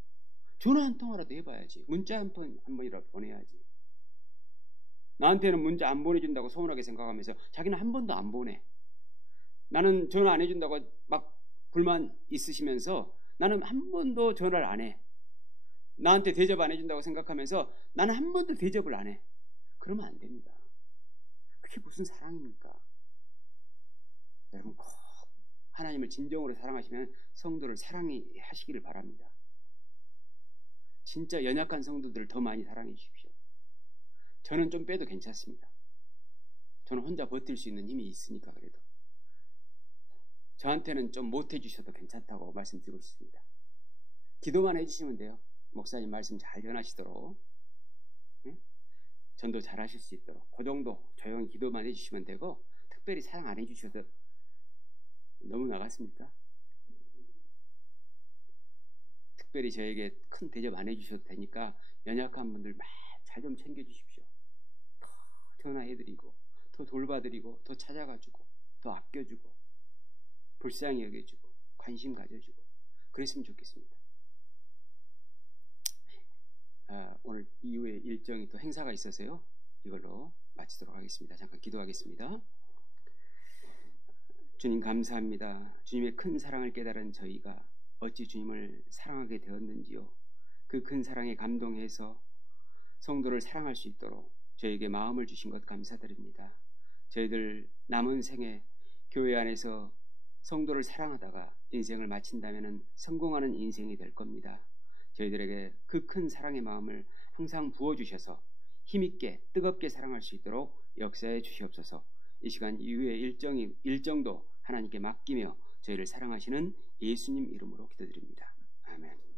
전화 한 통화라도 해봐야지. 문자 한 번이라도 보내야지. 나한테는 문자 안 보내준다고 서운하게 생각하면서 자기는 한 번도 안 보내. 나는 전화 안 해준다고 막 불만 있으시면서 나는 한 번도 전화를 안 해. 나한테 대접 안 해준다고 생각하면서 나는 한 번도 대접을 안 해. 그러면 안 됩니다. 그게 무슨 사랑입니까? 여러분 꼭 하나님을 진정으로 사랑하시면 성도를 사랑하시기를 바랍니다. 진짜 연약한 성도들을 더 많이 사랑해 주십시오. 저는 좀 빼도 괜찮습니다. 저는 혼자 버틸 수 있는 힘이 있으니까 그래도. 저한테는 좀 못해 주셔도 괜찮다고 말씀드리고 싶습니다. 기도만 해주시면 돼요. 목사님 말씀 잘 전하시도록. 네? 전도 잘 하실 수 있도록. 그 정도 조용히 기도만 해주시면 되고 특별히 사랑 안 해주셔도 너무 나갔습니까? 특별히 저에게 큰 대접 안 해주셔도 되니까 연약한 분들 잘 좀 챙겨주십시오. 더 전화해드리고 더 돌봐드리고 더 찾아가주고 더 아껴주고 불쌍히 여겨주고 관심 가져주고 그랬으면 좋겠습니다. 오늘 이후에 일정이 또 행사가 있어서요. 이걸로 마치도록 하겠습니다. 잠깐 기도하겠습니다. 주님 감사합니다. 주님의 큰 사랑을 깨달은 저희가 어찌 주님을 사랑하게 되었는지요. 그 큰 사랑에 감동해서 성도를 사랑할 수 있도록 저에게 마음을 주신 것 감사드립니다. 저희들 남은 생에 교회 안에서 성도를 사랑하다가 인생을 마친다면 성공하는 인생이 될 겁니다. 저희들에게 그 큰 사랑의 마음을 항상 부어주셔서 힘있게 뜨겁게 사랑할 수 있도록 역사해 주시옵소서. 이 시간 이후의 일정도 하나님께 맡기며 저희를 사랑하시는 예수님 이름으로 기도드립니다. 아멘.